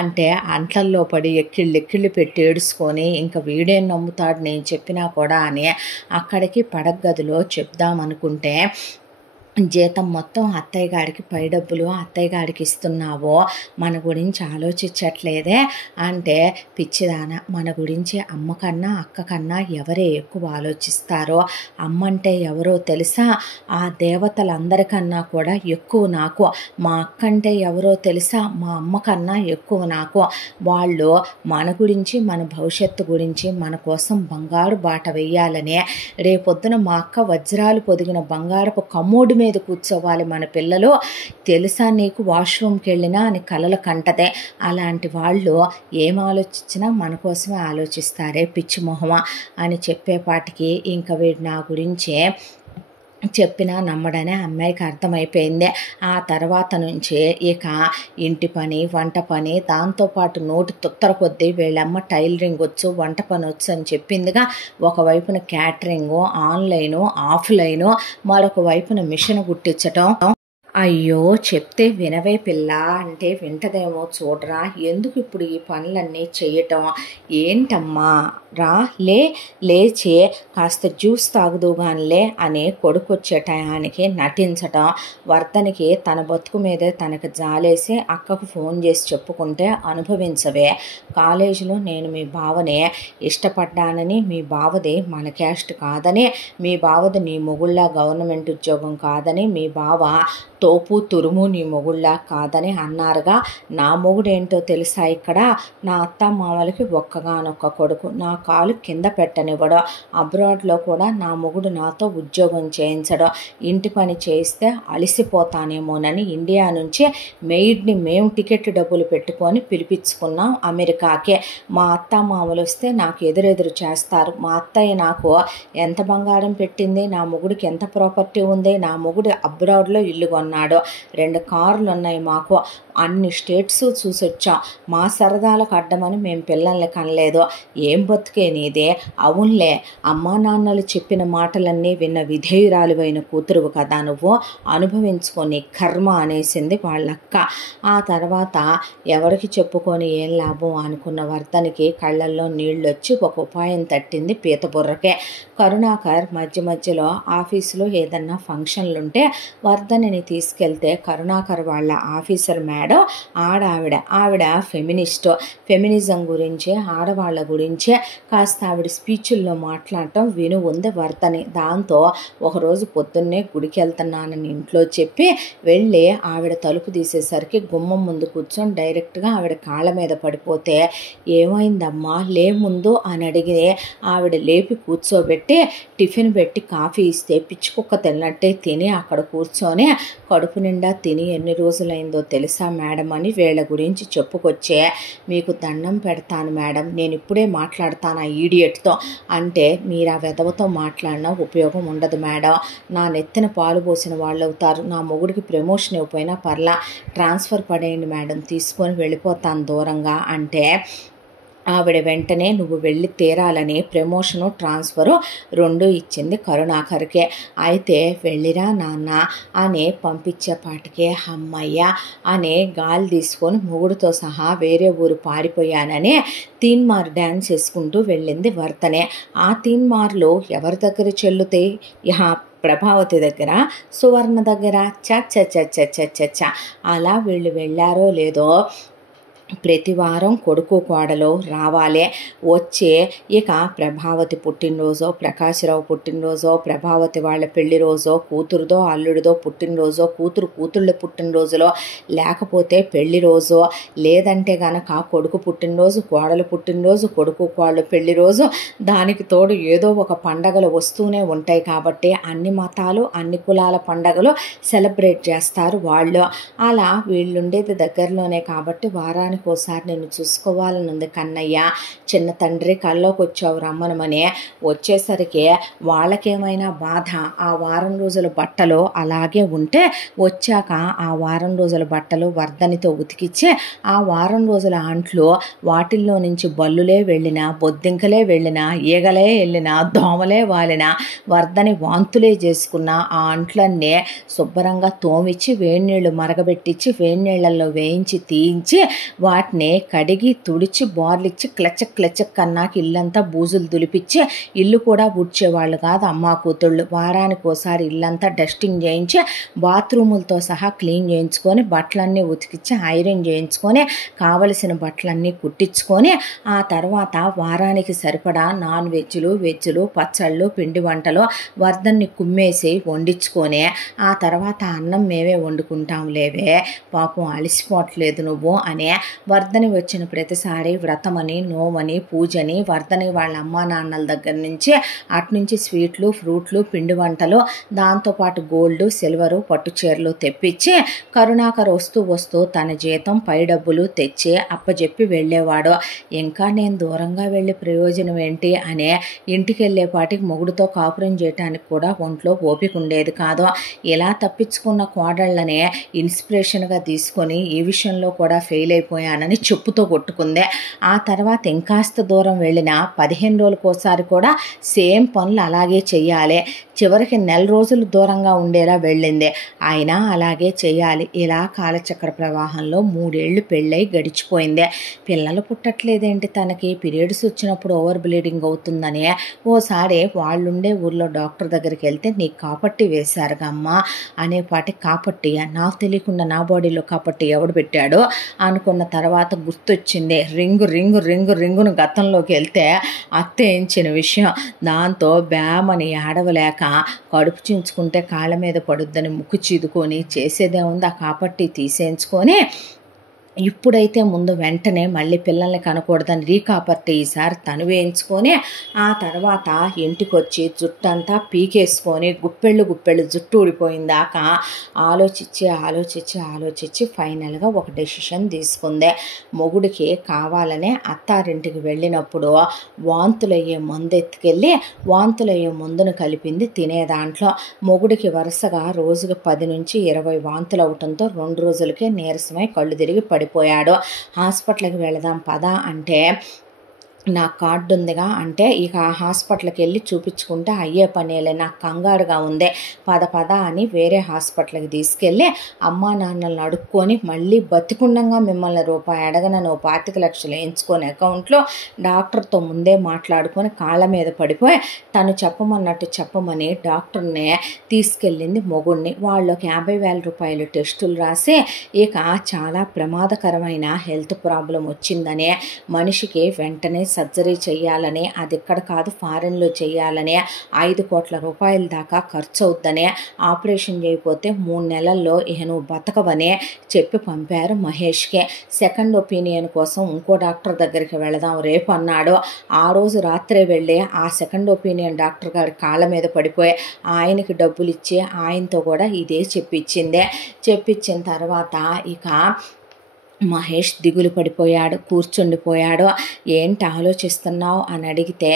అంటే అంట్లల్లో పడి ఎక్కిళ్ళు పెట్టి ఏడుచుకొని ఇంకా వీడేం నమ్ముతాడు నేను చెప్పినా కూడా అని అక్కడికి పడగదిలో చెప్దామనుకుంటే, జీతం మొత్తం అత్తయ్య గారికి పై డబ్బులు అత్తయ్య గారికి ఇస్తున్నావో మన గురించి ఆలోచించట్లేదే అంటే, పిచ్చిదాన మన గురించి అమ్మ కన్నా అక్క కన్నా ఎవరే ఎక్కువ ఆలోచిస్తారో, అమ్మంటే ఎవరో తెలుసా, ఆ దేవతలందరికన్నా కూడా ఎక్కువ నాకు, మా అక్క అంటే ఎవరో తెలుసా, మా అమ్మ కన్నా ఎక్కువ నాకు, వాళ్ళు మన గురించి మన భవిష్యత్తు గురించి మన కోసం బంగారు బాట వెయ్యాలనే, రేపొద్దున మా అక్క వజ్రాలు పొదిగిన బంగారపు కమ్మోడి మీద కూర్చోవాలి మన పిల్లలు, తెలుసా నీకు వాష్రూమ్కి వెళ్ళినా అని కలలు కంటదే. అలాంటి వాళ్ళు ఏం ఆలోచించినా మన కోసమే ఆలోచిస్తారే పిచ్చి మొహమా అని చెప్పేపాటికి ఇంకా వీడు నా గురించే చెప్పినా నమ్మడనే అమ్మాయికి అర్థమైపోయింది. ఆ తర్వాత నుంచి ఇక ఇంటి పని వంట పని దాంతోపాటు నోటి తుత్తర కొద్దీ వీళ్ళమ్మ టైలరింగ్ వచ్చు వంట పని వచ్చు అని చెప్పిందిగా, ఒకవైపున క్యాటరింగు ఆన్లైను ఆఫ్లైను, మరొక వైపున మిషన్ కుట్టించటం. అయ్యో చెప్తే వినవే పిల్ల అంటే వింటదేమో చూడరా, ఎందుకు ఇప్పుడు ఈ పనులన్నీ చేయటం, ఏంటమ్మా రా లేచి కాస్త జ్యూస్ తాగుదుగానిలే అని కొడుకు వచ్చే టయానికి నటించటం. వర్ధనికి తన బతుకు మీదే తనకు జాలేసి అక్కకు ఫోన్ చేసి చెప్పుకుంటే, అనుభవించవే, కాలేజీలో నేను మీ బావనే ఇష్టపడ్డానని, మీ బావది మన క్యాస్ట్ కాదని, మీ బావది నీ మొగుళ్ళ గవర్నమెంట్ ఉద్యోగం కాదని, మీ బావ తోపు తురుము నీ మొగుళ్ళ కాదని అన్నారుగా, నా మొగుడేంటో తెలుసా, ఇక్కడ నా అత్త మామలకి ఒక్కగానొక్క కొడుకు, నా కాలు కింద పెట్టనివ్వడం, అబ్రాడ్లో కూడా నా మొగుడు నాతో ఉద్యోగం చేయించడం, ఇంటి పని చేయిస్తే అలసిపోతానేమోనని ఇండియా నుంచి మెయిడ్ని మేము టికెట్ డబ్బులు పెట్టుకొని పిలిపించుకున్నాం అమెరికాకే, మా అత్త మామలు వస్తే నాకు ఎదురెదురు చేస్తారు, మా అత్తయ్య నాకు ఎంత బంగారం పెట్టింది, నా మొగుడికి ఎంత ప్రాపర్టీ ఉంది, నా మొగుడు అబ్రాడ్లో ఇల్లు కొన్నాడు, 2 కార్లు ఉన్నాయి మాకు, అన్ని స్టేట్స్ చూసొచ్చాం, మా సరదాలకు అడ్డమని మేము పిల్లల్ని కనలేదు, ఏం బతుకే నీదే, అవునులే అమ్మా నాన్నలు చెప్పిన మాటలన్నీ విన్న విధేయురాలివైన కూతురువు కదా నువ్వు, అనుభవించుకొని కర్మ అనేసింది వాళ్ళక్క. ఆ తర్వాత ఎవరికి చెప్పుకొని ఏం లాభం అనుకున్న వర్ధనికి కళ్ళల్లో నీళ్ళొచ్చి ఒక ఉపాయం తట్టింది పీతబుర్రకే. కరుణాకర్ మధ్యలో ఆఫీసులో ఏదన్నా ఫంక్షన్లుంటే వర్ధనిని తీసుకెళ్తే, కరుణాకర్ వాళ్ళ ఆఫీసర్ మేడం ఆవిడ ఫెమినిజం గురించి ఆడవాళ్ళ గురించే కాస్త ఆవిడ స్పీచుల్లో మాట్లాడటం విను ఉంది వర్ధని. దాంతో ఒకరోజు పొద్దున్నే గుడికి వెళ్తున్నానని ఇంట్లో చెప్పి వెళ్ళి ఆవిడ తలుపు తీసేసరికి గుమ్మం ముందు కూర్చొని డైరెక్ట్గా ఆవిడ కాళ్ళ మీద పడిపోతే, ఏమైందమ్మా లే ముందు అని అడిగి ఆవిడ లేపి కూర్చోబెట్టి టిఫిన్ పెట్టి కాఫీ ఇస్తే పిచ్చి కుక్క తిన్నట్టే తిని అక్కడ కూర్చొని కడుపు నిండా తిని ఎన్ని రోజులైందో తెలుసా మేడం అని వీళ్ళ గురించి చెప్పుకొచ్చే, మీకు దండం పెడతాను మేడం, నేను ఇప్పుడే మాట్లాడతాను ఆ ఈడియట్తో అంటే, మీరు ఆ వెధవతో మాట్లాడినా ఉపయోగం ఉండదు మేడం, నా నెత్తిన పాలు పోసిన వాళ్ళు అవుతారు, నా మొగుడికి ప్రమోషన్ ఇవ్వకపోయినా పర్లా, ట్రాన్స్ఫర్ పడేయండి మేడం, తీసుకొని వెళ్ళిపోతాను దూరంగా అంటే, ఆవిడ వెంటనే నువ్వు వెళ్ళి తీరాలని ప్రమోషను ట్రాన్స్ఫరు 2 ఇచ్చింది కరుణాకర్కే. అయితే వెళ్ళిరా నాన్న అని పంపించేపాటికే అమ్మయ్య అని గాలి తీసుకొని మొగుడుతో సహా వేరే ఊరు పారిపోయానని తీన్మార్ డ్యాన్స్ వేసుకుంటూ వెళ్ళింది వర్ధనే. ఆ తీన్మార్లు ఎవరి దగ్గర చెల్లుతాయి, ప్రభావతి దగ్గర, సువర్ణ దగ్గర, చ అలా వీళ్ళు వెళ్ళారో లేదో ప్రతి వారం కొడుకు కోడలు రావాలి. వచ్చే ఇక ప్రభావతి పుట్టినరోజో, ప్రకాశ్రావు పుట్టినరోజో, ప్రభావతి వాళ్ళ పెళ్లి రోజో, కూతురుదో అల్లుడిదో పుట్టినరోజో, కూతుళ్ళ పుట్టినరోజులో, లేకపోతే పెళ్లి రోజో, లేదంటే గనక కొడుకు పుట్టినరోజు, కోడలు పుట్టినరోజు, కొడుకు కోడలు పెళ్లి రోజు, దానికి తోడు ఏదో ఒక పండగలు వస్తూనే ఉంటాయి. కాబట్టి అన్ని మతాలు అన్ని కులాల పండగలు సెలబ్రేట్ చేస్తారు వాళ్ళు. అలా వీళ్ళుండేది దగ్గరలోనే కాబట్టి వారానికి ఒకసారి నేను చూసుకోవాలనుంది కన్నయ్య, చిన్న తండ్రి కల్లోకి వచ్చావు రమ్మనమని. వచ్చేసరికి వాళ్ళకేమైనా బాధ, ఆ వారం రోజుల బట్టలు అలాగే ఉంటే వచ్చాక ఆ వారం రోజుల బట్టలు వర్ధనితో ఉతికిచ్చి ఆ వారం రోజుల అంట్లు వాటిల్లో నుంచి బల్లులే వెళ్ళినా, బొద్దింకలే వెళ్ళినా, ఈగలే వెళ్ళినా, దోమలే వాలినా, వర్ధని వాంతులే చేసుకున్న ఆ అంట్లన్నీ శుభ్రంగా తోమిచ్చి వేడినీళ్ళు మరగబెట్టించి వేడినీళ్ళల్లో వేయించి తీయించి వాటిని కడిగి తుడిచి బోర్లిచ్చి క్లచక్ కన్నాకి ఇల్లంతా బూజులు దులిపించి ఇల్లు కూడా ఊడ్చేవాళ్ళు కాదు అమ్మా కూతుళ్ళు. వారానికి ఒకసారి ఇల్లంతా డస్టింగ్ చేయించి బాత్రూములతో సహా క్లీన్ చేయించుకొని బట్టలన్నీ ఉతికిచ్చి ఐరన్ చేయించుకొని కావలసిన బట్టలన్నీ కుట్టించుకొని ఆ తర్వాత వారానికి సరిపడా నాన్ వెజ్లు పచ్చళ్ళు పిండి వంటలు వర్ధన్ని కుమ్మేసి వండించుకొని ఆ తర్వాత అన్నం మేమే వండుకుంటాం లేవే, పాపం అలసిపోవట్లేదు నువ్వు అని వర్ధని వచ్చిన ప్రతిసారి వ్రతమని నోమని పూజని వర్ధని వాళ్ళ అమ్మా నాన్నల దగ్గర నుంచి అట్నుంచి స్వీట్లు ఫ్రూట్లు పిండి వంటలు దాంతోపాటు గోల్డ్ సిల్వరు పట్టు చీరలు తెప్పించి కరుణాకర్ వస్తూ తన జీతం పై డబ్బులు తెచ్చి అప్పచెప్పి వెళ్ళేవాడు. ఇంకా నేను దూరంగా వెళ్ళే ప్రయోజనం ఏంటి అనే ఇంటికి వెళ్ళేపాటికి మొగుడుతో కాపురం చేయటానికి కూడా ఒంట్లో ఓపిక ఉండేది కాదు. ఇలా తప్పించుకున్న కోడళ్ళనే ఇన్స్పిరేషన్గా తీసుకొని ఈ విషయంలో కూడా ఫెయిల్ అయిపోయానని చెప్పుతో కొట్టుకుందే. ఆ తర్వాత ఇంకాస్త దూరం వెళ్ళిన 15 రోజులకోసారి కూడా సేమ్ పనులు అలాగే చెయ్యాలి. చివరికి నెల రోజులు దూరంగా ఉండేలా వెళ్ళింది. అయినా అలాగే చెయ్యాలి. ఇలా కాలచక్ర ప్రవాహంలో 3 ఏళ్ళు పెళ్ళై గడిచిపోయింది. పిల్లలు పుట్టట్లేదేంటి తనకి, పీరియడ్స్ వచ్చినప్పుడు ఓవర్ బ్లీడింగ్ అవుతుందని ఓసారి వాళ్ళుండే ఊర్లో డాక్టర్ దగ్గరికి వెళ్తే నీకు కాపట్టి వేశారుగా అమ్మా అనేపాటి కాపట్టి నాకు తెలియకుండా నా బాడీలో కాపట్టి ఎవడు పెట్టాడు అనుకున్న తర్వాత గుర్తొచ్చింది. రింగును గతంలోకి వెళ్తే అత్తేయించిన విషయం. దాంతో బ్యామని ఆడవలేక కడుపు చించుకుంటే కాళ్ళ మీద పడుద్దని ముక్కు చీదుకొని చేసేదేముంది ఆ కాపట్టి తీసేయించుకొని ఇప్పుడైతే ముందు వెంటనే మళ్ళీ పిల్లల్ని కనకూడదని రీకాపర్టీ ఈసారి తను వేయించుకొని ఆ తర్వాత ఇంటికొచ్చి జుట్టంతా పీకేసుకొని గుప్పెళ్ళు జుట్టు ఊడిపోయిందాక ఆలోచించి ఫైనల్గా ఒక డెసిషన్ తీసుకుంది. మొగుడికి కావాలనే అత్తారింటికి వెళ్ళినప్పుడు వాంతులయ్యే మందు ఎత్తుకెళ్ళి వాంతులయ్యే మందును కలిపింది తినే దాంట్లో. మొగుడికి వరుసగా రోజుకి 10 నుంచి 20 వాంతులు అవటంతో 2 రోజులకే నీరసమై కళ్ళు తిరిగి పడిపోయాడు. హాస్పిటల్కి వెళదాం పదా అంటే నాకు కార్డు ఉందిగా అంటే ఇక హాస్పిటల్కి వెళ్ళి చూపించుకుంటే అయ్యే పనేలే, నాకు కంగారుగా ఉంది పద అని వేరే హాస్పిటల్కి తీసుకెళ్ళి అమ్మా నాన్నలను అడుక్కొని మళ్ళీ బతికుండంగా మిమ్మల్ని రూపాయి అడగనని 25 లక్షలు వేయించుకొని అకౌంట్లో డాక్టర్తో ముందే మాట్లాడుకొని కాళ్ళ మీద పడిపోయి తను చెప్పమన్నట్టు చెప్పమని డాక్టర్ని తీసుకెళ్ళింది మొగుడిని. వాళ్ళకి 50,000 రూపాయలు టెస్టులు రాసి ఇక చాలా ప్రమాదకరమైన హెల్త్ ప్రాబ్లం వచ్చిందని మనిషికి వెంటనే సర్జరీ చేయాలని, అది ఇక్కడ కాదు ఫారెన్లో చేయాలని 5 కోట్ల రూపాయల దాకా ఖర్చు అవుద్దని, ఆపరేషన్ చేయకపోతే 3 నెలల్లో ఇక నువ్వు బతకవని చెప్పి పంపారు మహేష్కి. సెకండ్ ఒపీనియన్ కోసం ఇంకో డాక్టర్ దగ్గరికి వెళదాం రేపు అన్నాడు. ఆ రోజు రాత్రే వెళ్ళి ఆ సెకండ్ ఒపీనియన్ డాక్టర్ గారి కాళ్ళ మీద పడిపోయి ఆయనకి డబ్బులు ఇచ్చి ఆయనతో కూడా ఇదే చెప్పించిన తర్వాత ఇక మహేష్ దిగులు పడిపోయాడు, కూర్చుండిపోయాడు. ఏంటి ఆలోచిస్తున్నావు అని అడిగితే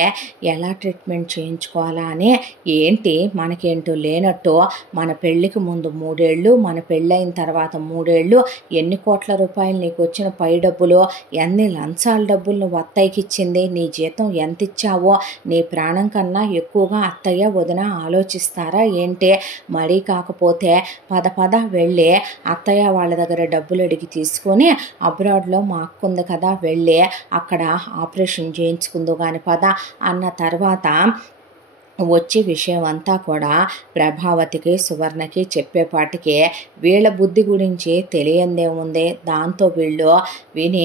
ఎలా ట్రీట్మెంట్ చేయించుకోవాలా అని, ఏంటి మనకేంటో లేనట్టు మన పెళ్ళికి ముందు 3 ఏళ్ళు, మన పెళ్ళైన తర్వాత 3 ఏళ్ళు ఎన్ని కోట్ల రూపాయలు నీకు వచ్చిన పై డబ్బులు, ఎన్ని లంచాల డబ్బులు నువ్వు అత్తయ్యకి ఇచ్చింది, నీ జీతం ఎంత ఇచ్చావో, నీ ప్రాణం కన్నా ఎక్కువగా అత్తయ్య వదిన ఆలోచిస్తారా ఏంటి, మరీ కాకపోతే పద వెళ్ళి అత్తయ్య వాళ్ళ దగ్గర డబ్బులు అడిగి తీసుకొని అబ్రాడ్లో మా అక్క ఉంది కదా వెళ్ళి అక్కడ ఆపరేషన్ చేయించుకుందో కానీ పద అన్న తర్వాత వచ్చి విషయం అంతా కూడా ప్రభావతికి సువర్ణకి చెప్పేపాటికే వీళ్ళ బుద్ధి గురించి తెలియందేముంది. దాంతో వీళ్ళు విని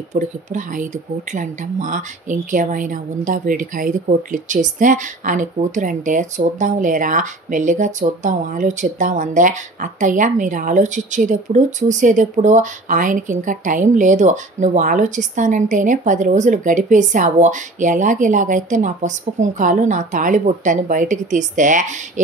ఇప్పటికిప్పుడు 5 కోట్లు అంటమ్మా, ఇంకేమైనా ఉందా, వీడికి 5 కోట్లు ఇచ్చేస్తే అని కూతురంటే చూద్దాం లేరా, మెల్లిగా చూద్దాం, ఆలోచిద్దాం అందే. అత్తయ్య మీరు ఆలోచించేది ఎప్పుడు, చూసేది ఎప్పుడు, ఆయనకి ఇంకా టైం లేదు, నువ్వు ఆలోచిస్తానంటేనే 10 రోజులు గడిపేశావు, ఎలాగైతే నా పసుపు కుంకాలు నా తాళిబొట్టని బయటికి తీస్తే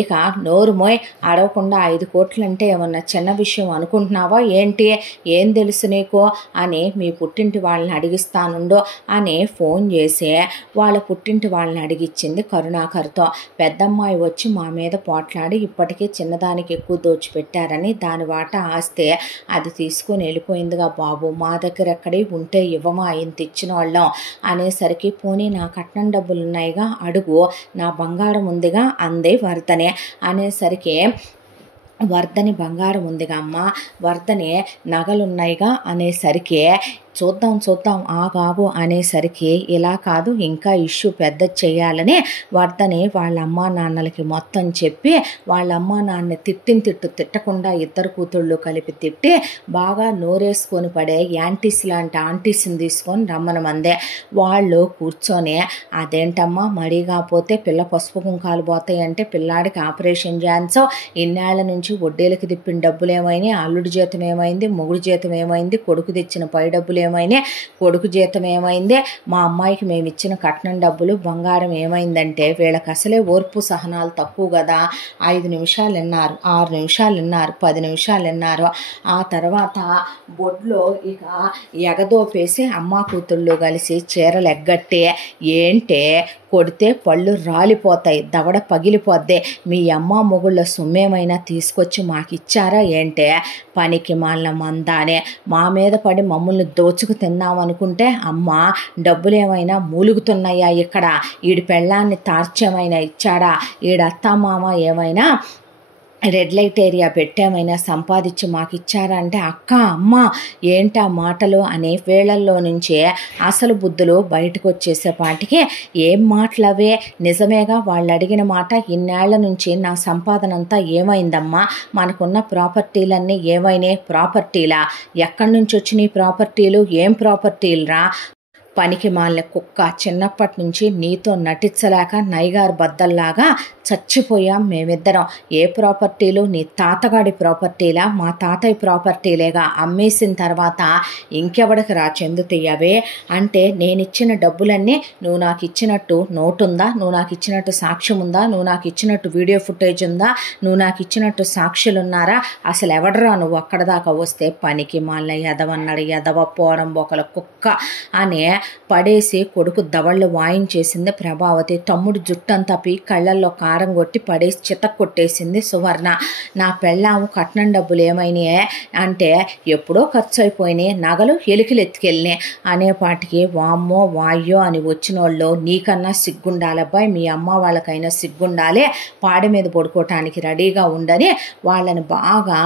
ఇక నోరు మోయ్, అడగకుండా 5 కోట్లు అంటే ఏమన్నా చిన్న విషయం అనుకుంటున్నావా ఏంటి, ఏం తెలుసు నీకు అని మీ పుట్టింటి వాళ్ళని అడిగిస్తానుండో అని ఫోన్ చేసి వాళ్ళ పుట్టింటి వాళ్ళని అడిగిచ్చింది కరుణాకర్తో. పెద్దమ్మాయి వచ్చి మా మీద పోట్లాడి ఇప్పటికే చిన్నదానికి ఎక్కువ దోచిపెట్టారని దాని వాటా ఆస్తే అది తీసుకొని వెళ్ళిపోయిందిగా బాబు, మా దగ్గర ఎక్కడి ఉంటే ఇవ్వమా, ఇంత ఇచ్చిన వాళ్ళం అనేసరికి పోనీ నా కట్నం డబ్బులు ఉన్నాయిగా అడుగు, నా బంగారం ఉందిగా అందే వర్ధనే. అనేసరికి వర్ధని బంగారం ఉందిగా అమ్మ, వర్ధని నగలున్నాయిగా అనేసరికి చూద్దాం ఆగాగు అనేసరికి ఇలా కాదు ఇంకా ఇష్యూ పెద్ద చేయాలని వర్ధని వాళ్ళ అమ్మా నాన్నలకి మొత్తం చెప్పి వాళ్ళ అమ్మా నాన్న తిట్టకుండా ఇద్దరు కూతుళ్ళు కలిపి తిట్టి బాగా నోరేసుకొని పడే యాంటీస్ లాంటి ఆంటీస్ని తీసుకొని రమ్మనమందే. వాళ్ళు కూర్చొని అదేంటమ్మా మడిగా పోతే పిల్ల పసుపు కుంకాలు పోతాయంటే పిల్లాడికి ఆపరేషన్ చేయించో, ఇన్నేళ్ల నుంచి వడ్డీలకి తిప్పిన డబ్బులు ఏమైనాయి, అల్లుడి జీతం ఏమైంది, మొగుడు జీతం ఏమైంది, కొడుకు తెచ్చిన పై డబ్బులు ఏమైనా, కొడుకు జీతం ఏమైందే, మా అమ్మాయికి మేము ఇచ్చిన కట్నం డబ్బులు బంగారం ఏమైందంటే వీళ్ళకి అసలే ఓర్పు సహనాలు తక్కువ కదా. 5 నిమిషాలు విన్నారు, 6 నిమిషాలు విన్నారు, 10 నిమిషాలు విన్నారు. ఆ తర్వాత బొడ్లో ఇక ఎగదోపేసి అమ్మా కూతుళ్ళు కలిసి చీరలు ఎగ్గట్టి ఏంటే కొడితే పళ్ళు రాలిపోతాయి, దవడ పగిలిపోద్ది, మీ అమ్మ మొగుళ్ళ సొమ్మేమైనా తీసుకొచ్చి మాకు ఇచ్చారా ఏంటే, పనికి మాలిన మందానే మా మీద పడి మమ్మల్ని దోచుకు తిందామనుకుంటే అమ్మ డబ్బులు ఏమైనా మూలుగుతున్నాయా ఇక్కడ, ఈడి పెళ్ళాన్ని తార్చేమైనా ఇచ్చాడా, ఈడత్తామామ ఏమైనా రెడ్ లైట్ ఏరియా పెట్టేమైనా సంపాదించి మాకు ఇచ్చారా అంటే అక్క అమ్మ ఏంటా మాటలు అని వేళల్లో నుంచే అసలు బుద్ధులు బయటకు వచ్చేసేపాటికి ఏం మాటలవే, నిజమేగా వాళ్ళు అడిగిన మాట, ఇన్నేళ్ల నుంచి నా సంపాదన అంతా ఏమైందమ్మా, మనకున్న ప్రాపర్టీలన్నీ ఏమైనాయి, ప్రాపర్టీలా, ఎక్కడి నుంచి వచ్చినాయి ప్రాపర్టీలు, ఏం ప్రాపర్టీలురా, పనికి మాలిన కుక్క, చిన్నప్పటి నుంచి నీతో నటించలేక నైగారు బద్దల్లాగా చచ్చిపోయాం మేమిద్దరం, ఏ ప్రాపర్టీలు, నీ తాతగాడి ప్రాపర్టీలా, మా తాతయ్య ప్రాపర్టీలేగా, అమ్మేసిన తర్వాత ఇంకెవడికి రా చెందుతాయవే అంటే నేనిచ్చిన డబ్బులన్నీ నువ్వు నాకు ఇచ్చినట్టు నోటుందా, నువ్వు నాకు ఇచ్చినట్టు సాక్ష్యం ఉందా, నువ్వు నాకు ఇచ్చినట్టు వీడియో ఫుటేజ్ ఉందా, నువ్వు నాకు ఇచ్చినట్టు సాక్షులు ఉన్నారా, అసలు ఎవడరా నువ్వు అక్కడ దాకా వస్తే, పనికి మాలిన ఎదవన్నాడు, ఎదవ పోరం బొకల కుక్క అని పడేసి కొడుకు దవళ్ళు వాయించేసింది ప్రభావతి. తమ్ముడు జుట్టంతా పీ కళ్ళల్లో కారం కొట్టి పడేసి చితక్ కొట్టేసింది సువర్ణ. నా పెళ్ళాము కట్నం డబ్బులు ఏమైనాయే అంటే ఎప్పుడో ఖర్చు అయిపోయినాయి, నగలు ఎలికలు ఎత్తుకెళ్ళినాయి అనేపాటికి వామ్మో వాయ్యో అని వచ్చిన వాళ్ళు నీకన్నా సిగ్గుండాలబ్బాయి, మీ అమ్మ వాళ్ళకైనా సిగ్గుండాలి, పాడి మీద పడుకోవటానికి రెడీగా ఉండని వాళ్ళని బాగా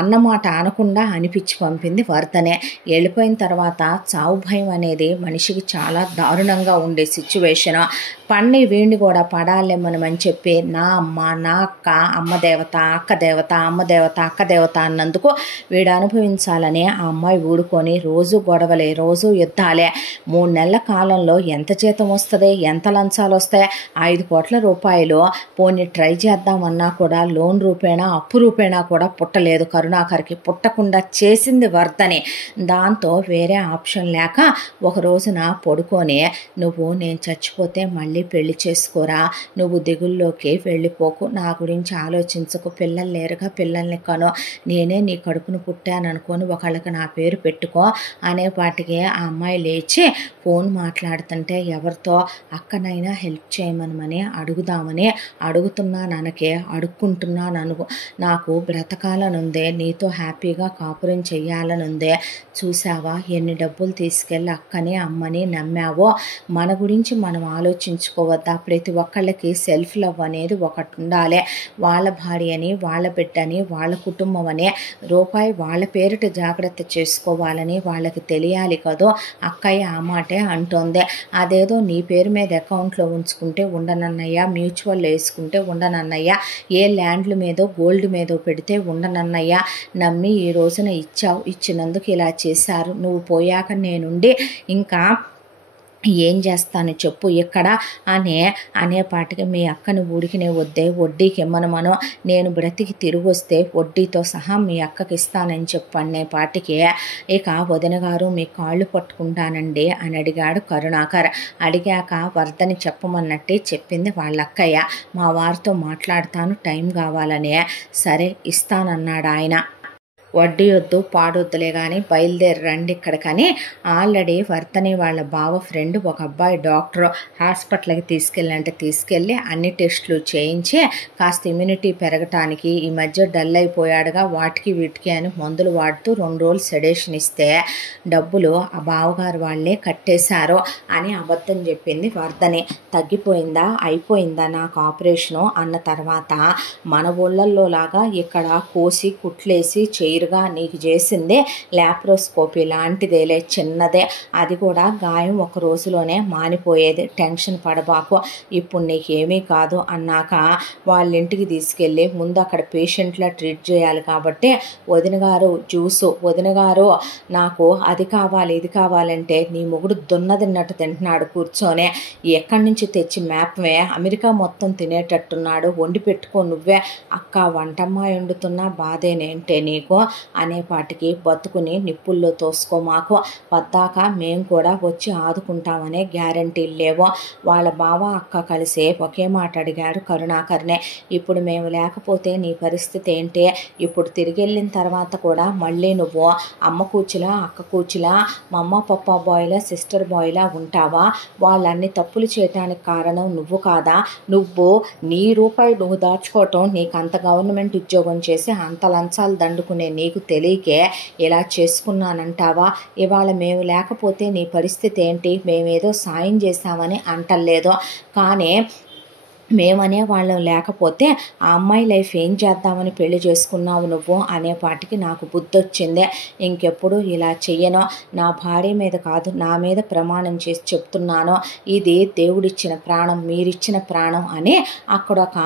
అన్నమాట అనకుండా అనిపించి పంపింది వర్ధనే. వెళ్ళిపోయిన తర్వాత చావు భయం అనేది మనిషికి చాలా దారుణంగా ఉండే సిచ్యువేషన్. పండి వీడిని కూడా పడాలేమనమని చెప్పి నా అమ్మ నా అక్క అమ్మ దేవత, అక్క దేవత, అమ్మ దేవత, అక్క దేవత అన్నందుకు వీడు అనుభవించాలని ఆ అమ్మాయి ఊడుకొని రోజు గొడవలే, రోజు యుద్ధాలే. 3 నెలల కాలంలో ఎంత జీతం వస్తుంది, ఎంత లంచాలు వస్తాయి, 5 కోట్ల రూపాయలు పోనీ ట్రై చేద్దామన్నా కూడా లోన్ రూపేణా అప్పు రూపేణా కూడా పుట్టలేదు కరుణాకర్కి, పుట్టకుండా చేసింది వర్ధని. దాంతో వేరే ఆప్షన్ లేక ఒక రోజున పడుకొని నువ్వు నేను చచ్చిపోతే మళ్ళీ పెళ్లి చేసుకోరా, నువ్వు దిగుల్లోకి వెళ్ళిపోకు, నా గురించి ఆలోచించకు, పిల్లలు లేరుగా పిల్లల్ని కను, నేనే నీ కడుపును పుట్టాననుకొని ఒకళ్ళకి నా పేరు పెట్టుకో అనేపాటికి ఆ అమ్మాయి లేచి ఫోన్ మాట్లాడుతుంటే ఎవరితో అక్కనైనా హెల్ప్ చేయమని అడుగుదామని అడుగుతున్నాననకే అడుక్కుంటున్నాను, నాకు బ్రతకాలనుందే, నీతో హ్యాపీగా కాపురం చెయ్యాలనుందే, చూసావా ఎన్ని డబ్బులు తీసుకెళ్ళి అక్కని అమ్మని నమ్మావో, మన గురించి మనం ఆలోచించుకో, తెచ్చుకోవద్దా? ప్రతి ఒక్కళ్ళకి సెల్ఫ్ లవ్ అనేది ఒకటి ఉండాలి. వాళ్ళ భార్య అని, వాళ్ళ బిడ్డని, వాళ్ళ కుటుంబం అని రూపాయి వాళ్ళ పేరిట జాగ్రత్త చేసుకోవాలని వాళ్ళకి తెలియాలి కదో. అక్కయ్య ఆ మాటే అంటోంది. అదేదో నీ పేరు మీద అకౌంట్లో ఉంచుకుంటే ఉండనన్నయ్య, మ్యూచువల్ వేసుకుంటే ఉండనన్నయ్య, ఏ ల్యాండ్ల మీదో గోల్డ్ మీదో పెడితే ఉండనన్నయ్య, నమ్మి ఈ రోజున ఇచ్చావు, ఇచ్చినందుకు ఇలా చేశారు, నువ్వు పోయాక నేనుండి ఇంకా ఏం చేస్తాను చెప్పు ఇక్కడ అనేపాటికి మీ అక్కని ఊడికినే వద్దే, వడ్డీకి ఇమ్మనమనో, నేను బ్రతికి తిరిగి వస్తే వడ్డీతో సహా మీ అక్కకి ఇస్తానని చెప్పు అనేపాటికి ఇక వదిన గారు మీ కాళ్ళు పట్టుకుంటానండి అని అడిగాడు కరుణాకర్. అడిగాక వర్ధని చెప్పమన్నట్టే చెప్పింది వాళ్ళ అక్కయ్య. మా వారితో మాట్లాడతాను, టైం కావాలనే. సరే ఇస్తానన్నాడు ఆయన. వడ్డీ వద్దు పాడొద్దులే కానీ బయలుదేరి రండి ఇక్కడికని ఆల్రెడీ వర్తని వాళ్ళ బావ ఫ్రెండ్ ఒక అబ్బాయి డాక్టర్ హాస్పిటల్కి తీసుకెళ్ళి అన్ని టెస్టులు చేయించి కాస్త ఇమ్యూనిటీ పెరగటానికి ఈ మధ్య డల్ అయిపోయాడుగా, వాటికి వీటికి అని మందులు వాడుతూ 2 రోజులు సెడేషన్ ఇస్తే డబ్బులు ఆ బావగారు వాళ్ళే కట్టేశారు అని అబద్ధం చెప్పింది వర్ధని. తగ్గిపోయిందా, అయిపోయిందా నాకు ఆపరేషను అన్న తర్వాత మన ఊళ్ళల్లో లాగా ఇక్కడ కోసి కుట్లేసి గా నీకు చేసిందే ల్యాప్రోస్కోపీ లాంటిదేలే, చిన్నదే, అది కూడా గాయం 1 రోజులోనే మానిపోయేది, టెన్షన్ పడబాకు, ఇప్పుడు నీకేమీ కాదు అన్నాక వాళ్ళ ఇంటికి తీసుకెళ్ళి ముందు అక్కడ పేషెంట్లా ట్రీట్ చేయాలి కాబట్టి వదిన గారు జ్యూసు, వదిన గారు నాకు అది కావాలి ఇది కావాలంటే నీ మొగుడు దున్నదిన్నట్టు తింటున్నాడు కూర్చొని, ఎక్కడి నుంచి తెచ్చి మ్యాప్వే, అమెరికా మొత్తం తినేటట్టున్నాడు, వండి పెట్టుకో నువ్వే, అక్క వంటమ్మాయి వండుతున్నా బాధేనేంటే నీకు అనేపాటికి బతుకుని నిప్పుల్లో తోసుకోమాకు, వద్దాక మేము కూడా వచ్చి ఆదుకుంటామనే గ్యారంటీలు లేవో. వాళ్ళ బావ అక్క కలిసి ఒకే మాట అడిగారు కరుణాకర్నే. ఇప్పుడు మేము లేకపోతే నీ పరిస్థితి ఏంటి? ఇప్పుడు తిరిగి వెళ్ళిన తర్వాత కూడా మళ్ళీ నువ్వు అమ్మ కూచిలా, అక్క కూచిలా, మమ్మ పప్ప బాయ్లా, సిస్టర్ బాయ్లా ఉంటావా? వాళ్ళన్ని తప్పులు చేయటానికి కారణం నువ్వు కాదా? నువ్వు నీ రూపాయి నువ్వు దాచుకోవటం, నీకు అంత గవర్నమెంట్ ఉద్యోగం చేసి అంత లంచాలు దండుకునే నీకు తెలియకే ఇలా చేసుకున్నానంటావా? ఇవాళ మేము లేకపోతే నీ పరిస్థితి ఏంటి? మేమేదో సాయం చేశామని అంటలేదు, కానీ మేమనే వాళ్ళం లేకపోతే ఆ అమ్మాయి లైఫ్ ఏం చేద్దామని పెళ్లి చేసుకున్నావు నువ్వు అనేపాటికి నాకు బుద్ధి వచ్చిందే. ఇంకెప్పుడు ఇలా చెయ్యను, నా భార్య మీద కాదు నా మీద ప్రమాణం చేసి చెప్తున్నాను, ఇది దేవుడిచ్చిన ప్రాణం, మీరిచ్చిన ప్రాణం అని అక్కడ ఒక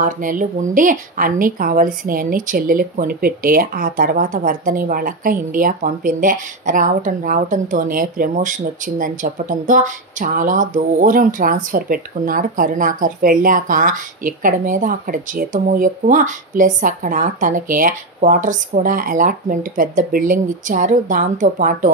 6 నెలలు ఉండి అన్నీ కావలసినవన్నీ చెల్లెలకు కొనిపెట్టి ఆ తర్వాత వర్ధని వాళ్ళక్క ఇండియా పంపిందే. రావటంతోనే ప్రమోషన్ వచ్చిందని చెప్పడంతో చాలా దూరం ట్రాన్స్ఫర్ పెట్టుకున్నాడు కరుణాకర్. వెళ్ళాక ఇక్కడ మీద అక్కడ జీతము ఎక్కువ, ప్లస్ అక్కడ తనకి క్వార్టర్స్ కూడా అలాట్మెంట్ పెద్ద బిల్డింగ్ ఇచ్చారు, దాంతోపాటు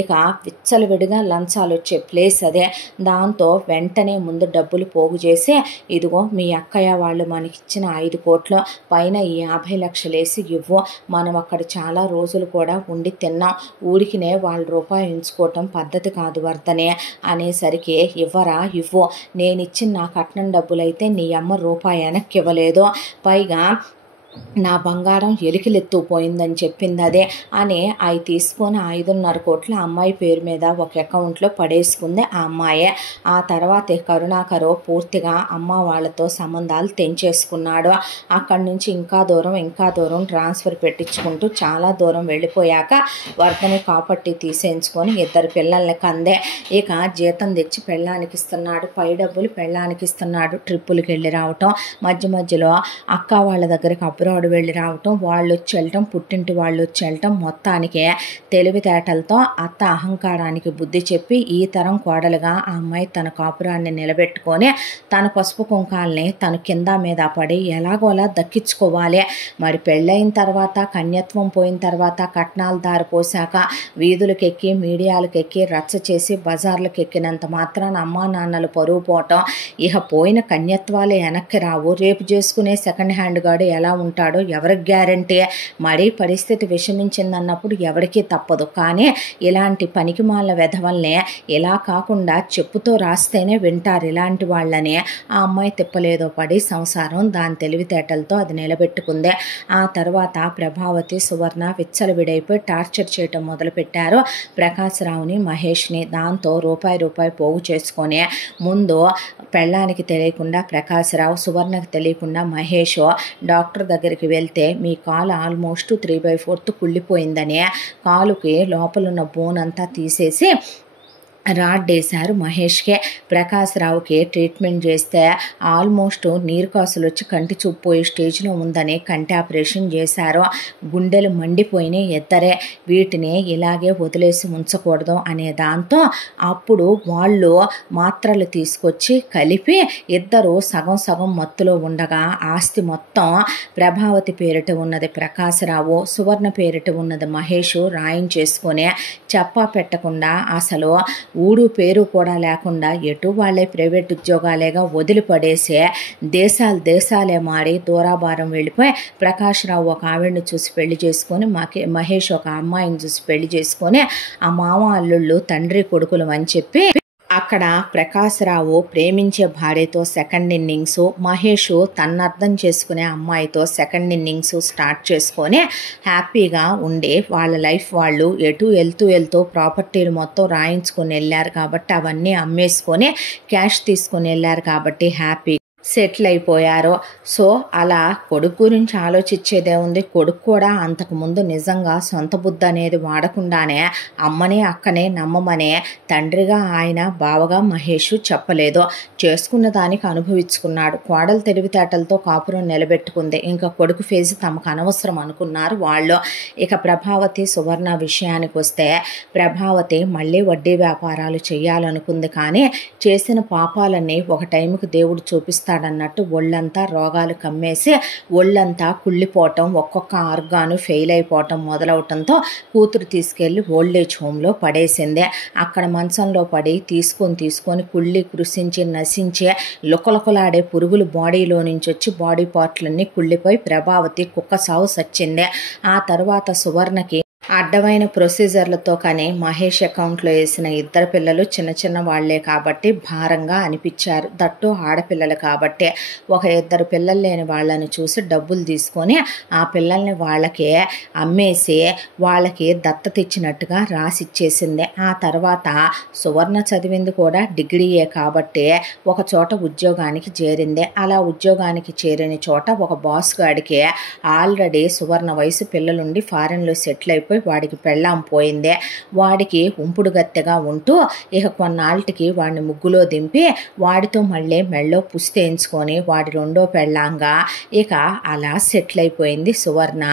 ఇక విచ్చలవిడిగా లంచాలు వచ్చే ప్లేస్ అదే. దాంతో వెంటనే ముందు డబ్బులు పోగు చేసి ఇదిగో మీ అక్కయ్య వాళ్ళు మనకిచ్చిన 5 కోట్లు పైన ఈ 50 లక్షలు వేసి ఇవ్వు, మనం అక్కడ చాలా రోజులు కూడా ఉండి తిన్నాం, ఊరికినే వాళ్ళ రూపాయి ఉంచుకోవటం పద్ధతి కాదు వర్ధనే అనేసరికి ఇవ్వరా, ఇవ్వు, నేను ఇచ్చిన నా కట్నం డబ్బులైతే నీ అమ్మ రూపాయి వెనక్కి ఇవ్వలేదు, పైగా నా బంగారం ఎలికిలెత్తుపోయిందని చెప్పింది అదే అని అవి తీసుకొని 5.5 కోట్ల అమ్మాయి పేరు మీద ఒక అకౌంట్లో పడేసుకుంది ఆ అమ్మాయే. ఆ తర్వాత కరుణాకరు పూర్తిగా అమ్మ వాళ్ళతో సంబంధాలు తెంచేసుకున్నాడు. అక్కడి నుంచి ఇంకా దూరం ట్రాన్స్ఫర్ పెట్టించుకుంటూ చాలా దూరం వెళ్ళిపోయాక వర్ధని కాపట్టి తీసేయించుకొని 2 పిల్లల్ని కందే. ఇక జీతం తెచ్చి పెళ్ళానికి ఇస్తున్నాడు, పై డబ్బులు పెళ్ళానికి ఇస్తున్నాడు, ట్రిప్పులకి వెళ్ళి రావటం, మధ్యలో అక్క వాళ్ళ దగ్గరికి అబ్రాడ్ వెళ్ళి రావటం, వాళ్ళు వచ్చి వెళ్ళటం, పుట్టింటి వాళ్ళు వచ్చి వెళ్ళటం, మొత్తానికి తెలివితేటలతో అత్త అహంకారానికి బుద్ధి చెప్పి ఈ తరం కోడలుగా ఆ అమ్మాయి తన కాపురాన్ని నిలబెట్టుకొని తన పసుపు కుంకాలని తను కింద మీద పడి ఎలాగోలా దక్కించుకోవాలి. మరి పెళ్ళైన తర్వాత కన్యత్వం పోయిన తర్వాత కట్నాలు దారిపోసాక వీధులకు ఎక్కి మీడియాలకు ఎక్కి రచ్చ చేసి బజార్లకు ఎక్కినంత మాత్రాన అమ్మా నాన్నలు పరువు పోవటం, ఇక పోయిన కన్యత్వాలే వెనక్కి రావు, రేపు చేసుకునే సెకండ్ హ్యాండ్ గాడు ఎలా ఉంటాడో ఎవరికి గ్యారంటీ? మరీ పరిస్థితి విషమించిందన్నప్పుడు ఎవరికీ తప్పదు. కానీ ఇలాంటి పనికిమాల వెధవల్నే ఇలా కాకుండా చెప్పుతో రాస్తేనే వింటారు. ఇలాంటి వాళ్ళని ఆ అమ్మాయి తిప్పలేదో పడి సంసారం దాని తెలివితేటలతో అది నిలబెట్టుకుందే. ఆ తర్వాత ప్రభావతి సువర్ణ విచ్చలవిడైపోయి టార్చర్ చేయటం మొదలుపెట్టారు ప్రకాశ్రావుని, మహేష్ని. దాంతో రూపాయి పోగు చేసుకొని ముందు పెళ్ళానికి తెలియకుండా ప్రకాశ్రావు, సువర్ణకి తెలియకుండా మహేష్ డాక్టర్ దగ్గరికి వెళ్తే మీ కాలు ఆల్మోస్ట్ 3/4 కుళ్ళిపోయిందని కాలుకి లోపలున్న బోన్ అంతా తీసేసి రాడ్ వేశారు మహేష్కే. ప్రకాశ్రావుకి ట్రీట్మెంట్ చేస్తే ఆల్మోస్ట్ నీరు కాసులు వచ్చి కంటి చూపు పోయే స్టేజ్లో ఉందని కంటి ఆపరేషన్ చేశారు. గుండెలు మండిపోయినాయి ఇద్దరే. వీటిని ఇలాగే వదిలేసి ఉంచకూడదు అనే దాంతో అప్పుడు వాళ్ళు మాత్రలు తీసుకొచ్చి కలిపి ఇద్దరు సగం మత్తులో ఉండగా ఆస్తి మొత్తం ప్రభావతి పేరిట ఉన్నది ప్రకాశ్రావు, సువర్ణ పేరిట ఉన్నది మహేష్ రాయించేసుకొని చెప్పా పెట్టకుండా అసలు ఊడు పేరు కూడా లేకుండా ఎటు వాళ్ళే ప్రైవేట్ ఉద్యోగాలేగా వదిలిపడేసే దేశాలే మారి దూరాభారం వెళ్ళిపోయి ప్రకాశ్రావు ఒక ఆవిడని చూసి పెళ్లి చేసుకొని మహేష్ ఒక అమ్మాయిని చూసి పెళ్లి చేసుకొని ఆ మామ అల్లుళ్ళు తండ్రి కొడుకులు అని చెప్పి అక్కడ ప్రకాశ్రావు ప్రేమించే భార్యతో సెకండ్ ఇన్నింగ్స్, మహేష్ తన్నర్థం చేసుకునే అమ్మాయితో సెకండ్ ఇన్నింగ్స్ స్టార్ట్ చేసుకొని హ్యాపీగా ఉండి వాళ్ళ లైఫ్ వాళ్ళు ఎటు వెళ్తూ ప్రాపర్టీలు మొత్తం రాయించుకొని వెళ్ళారు కాబట్టి అవన్నీ అమ్మేసుకొని క్యాష్ తీసుకొని వెళ్ళారు కాబట్టి హ్యాపీ సెటిల్ అయిపోయారు. సో అలా కొడుకు గురించి ఆలోచించేదే ఉంది. కొడుకు కూడా అంతకుముందు నిజంగా సొంత బుద్ధి అనేది వాడకుండానే అమ్మనే అక్కనే నమ్మమనే తండ్రిగా ఆయన బావగా మహేష్ చెప్పలేదు. చేసుకున్న దానికి అనుభవించుకున్నాడు. కోడలు తెలివితేటలతో కాపురం నిలబెట్టుకుంది. ఇంకా కొడుకు ఫేజ్ తమకు అనవసరం అనుకున్నారు వాళ్ళు. ఇక ప్రభావతి సువర్ణ విషయానికి వస్తే ప్రభావతి మళ్ళీ వడ్డీ వ్యాపారాలు చేయాలనుకుంది. కానీ చేసిన పాపాలన్నీ ఒక టైంకి దేవుడు చూపిస్తాడన్నట్టు ఒళ్ళంతా రోగాలు కమ్మేసి ఒళ్ళంతా కుళ్ళిపోవటం, ఒక్కొక్క ఆర్గాను ఫెయిల్ అయిపోవటం మొదలవటంతో కూతురు తీసుకెళ్లి ఓల్డేజ్ హోమ్లో పడేసిందే. అక్కడ మంచంలో పడి తీసుకొని కుళ్ళి కృషించి నశించే లుకలుకలాడే పురుగులు బాడీలో నుంచి వచ్చి బాడీ పార్ట్లన్నీ కుళ్ళిపోయి ప్రభావతి కుక్క సావు సచ్చిందే. ఆ తర్వాత సువర్ణకి అడ్డమైన ప్రొసీజర్లతో కానీ మహేష్ అకౌంట్లో వేసిన ఇద్దరు పిల్లలు చిన్న వాళ్లే కాబట్టి భారంగా అనిపించారు. దట్టు ఆడపిల్లలు కాబట్టి ఒక ఇద్దరు పిల్లలు లేని వాళ్ళని చూసి డబ్బులు తీసుకొని ఆ పిల్లల్ని వాళ్ళకి అమ్మేసి వాళ్ళకి దత్తత ఇచ్చినట్టుగా రాసిచ్చేసింది. ఆ తర్వాత సువర్ణ చదివింది కూడా డిగ్రీయే కాబట్టి ఒక చోట ఉద్యోగానికి చేరింది. అలా ఉద్యోగానికి చేరిన చోట ఒక బాస్ గాడికి ఆల్రెడీ సువర్ణ వయసు పిల్లలుండి ఫారెన్లో సెటిల్ అయిపోయి వాడికి పెళ్ళాం పోయిందే. వాడికి ఉంపుడు గత్తెగా ఉంటూ ఇక కొన్నాళ్ళకి వాడిని ముగ్గులో దింపి వాడితో మళ్ళీ మెళ్ళో పుస్తేయించుకొని వాడి రెండో పెళ్ళాంగా ఇక అలా సెటిల్ అయిపోయింది సువర్ణ.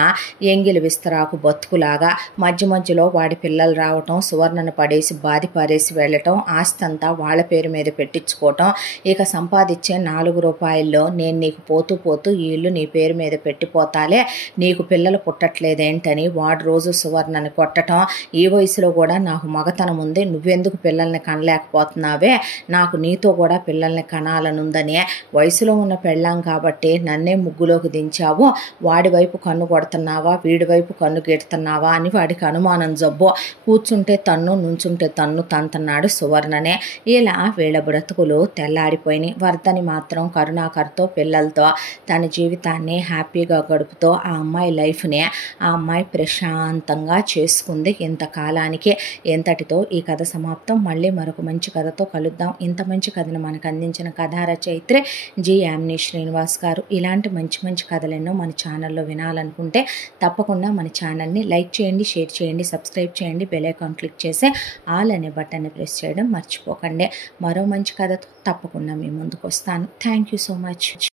ఎంగిలి విస్తరాకు బతుకులాగా మధ్యలో వాడి పిల్లలు రావటం, సువర్ణను పడేసి బాది పారేసి వెళ్ళటం, ఆస్తి అంతా వాళ్ళ పేరు మీద పెట్టించుకోవటం. ఇక సంపాదించే 4 రూపాయల్లో నేను నీకు పోతూ ఈ ఇల్లు నీ పేరు మీద పెట్టిపోతాలే, నీకు పిల్లలు పుట్టట్లేదేంటని వాడు రోజు సువర్ణని కొట్టడం. ఈ వయసులో కూడా నాకు మగతనం ఉంది, నువ్వెందుకు పిల్లల్ని కనలేకపోతున్నావే, నాకు నీతో కూడా పిల్లల్ని కనాలనుందని వయసులో ఉన్న పెళ్ళాం కాబట్టి నన్నే ముగ్గులోకి దించావు, వాడి వైపు కన్ను కొడుతున్నావా వీడి వైపు కన్ను గెడుతున్నావా అని వాడికి అనుమానం జబ్బు. కూర్చుంటే తన్ను నుంచుంటే తన్ను తంతన్నాడు సువర్ణనే. ఇలా వీళ్ళ బ్రతుకులు తెల్లాడిపోయినాయి. వర్ధని మాత్రం కరుణాకర్తో పిల్లలతో తన జీవితాన్ని హ్యాపీగా గడుపుతూ ఆ అమ్మాయి లైఫ్ని ఆ అమ్మాయి ప్రశాంతంగా చేసుకుంది ఇంతకాలానికి. ఎంతటితో ఈ కథ సమాప్తం. మళ్ళీ మరొక మంచి కథతో కలుద్దాం. ఇంత మంచి కథను మనకు అందించిన కథా రచయిత్రి జి యామిని శ్రీనివాస్ గారు. ఇలాంటి మంచి కథలెన్నో మన ఛానల్లో వినాలనుకుంటే తప్పకుండా మన ఛానల్ని లైక్ చేయండి, షేర్ చేయండి, సబ్స్క్రైబ్ చేయండి, బెల్ ఐకాన్ క్లిక్ చేసి ఆల్ అనే బటన్ని ప్రెస్ చేయడం మర్చిపోకండి. మరో మంచి కథతో తప్పకుండా మీ ముందుకు వస్తాను. Thank you so much.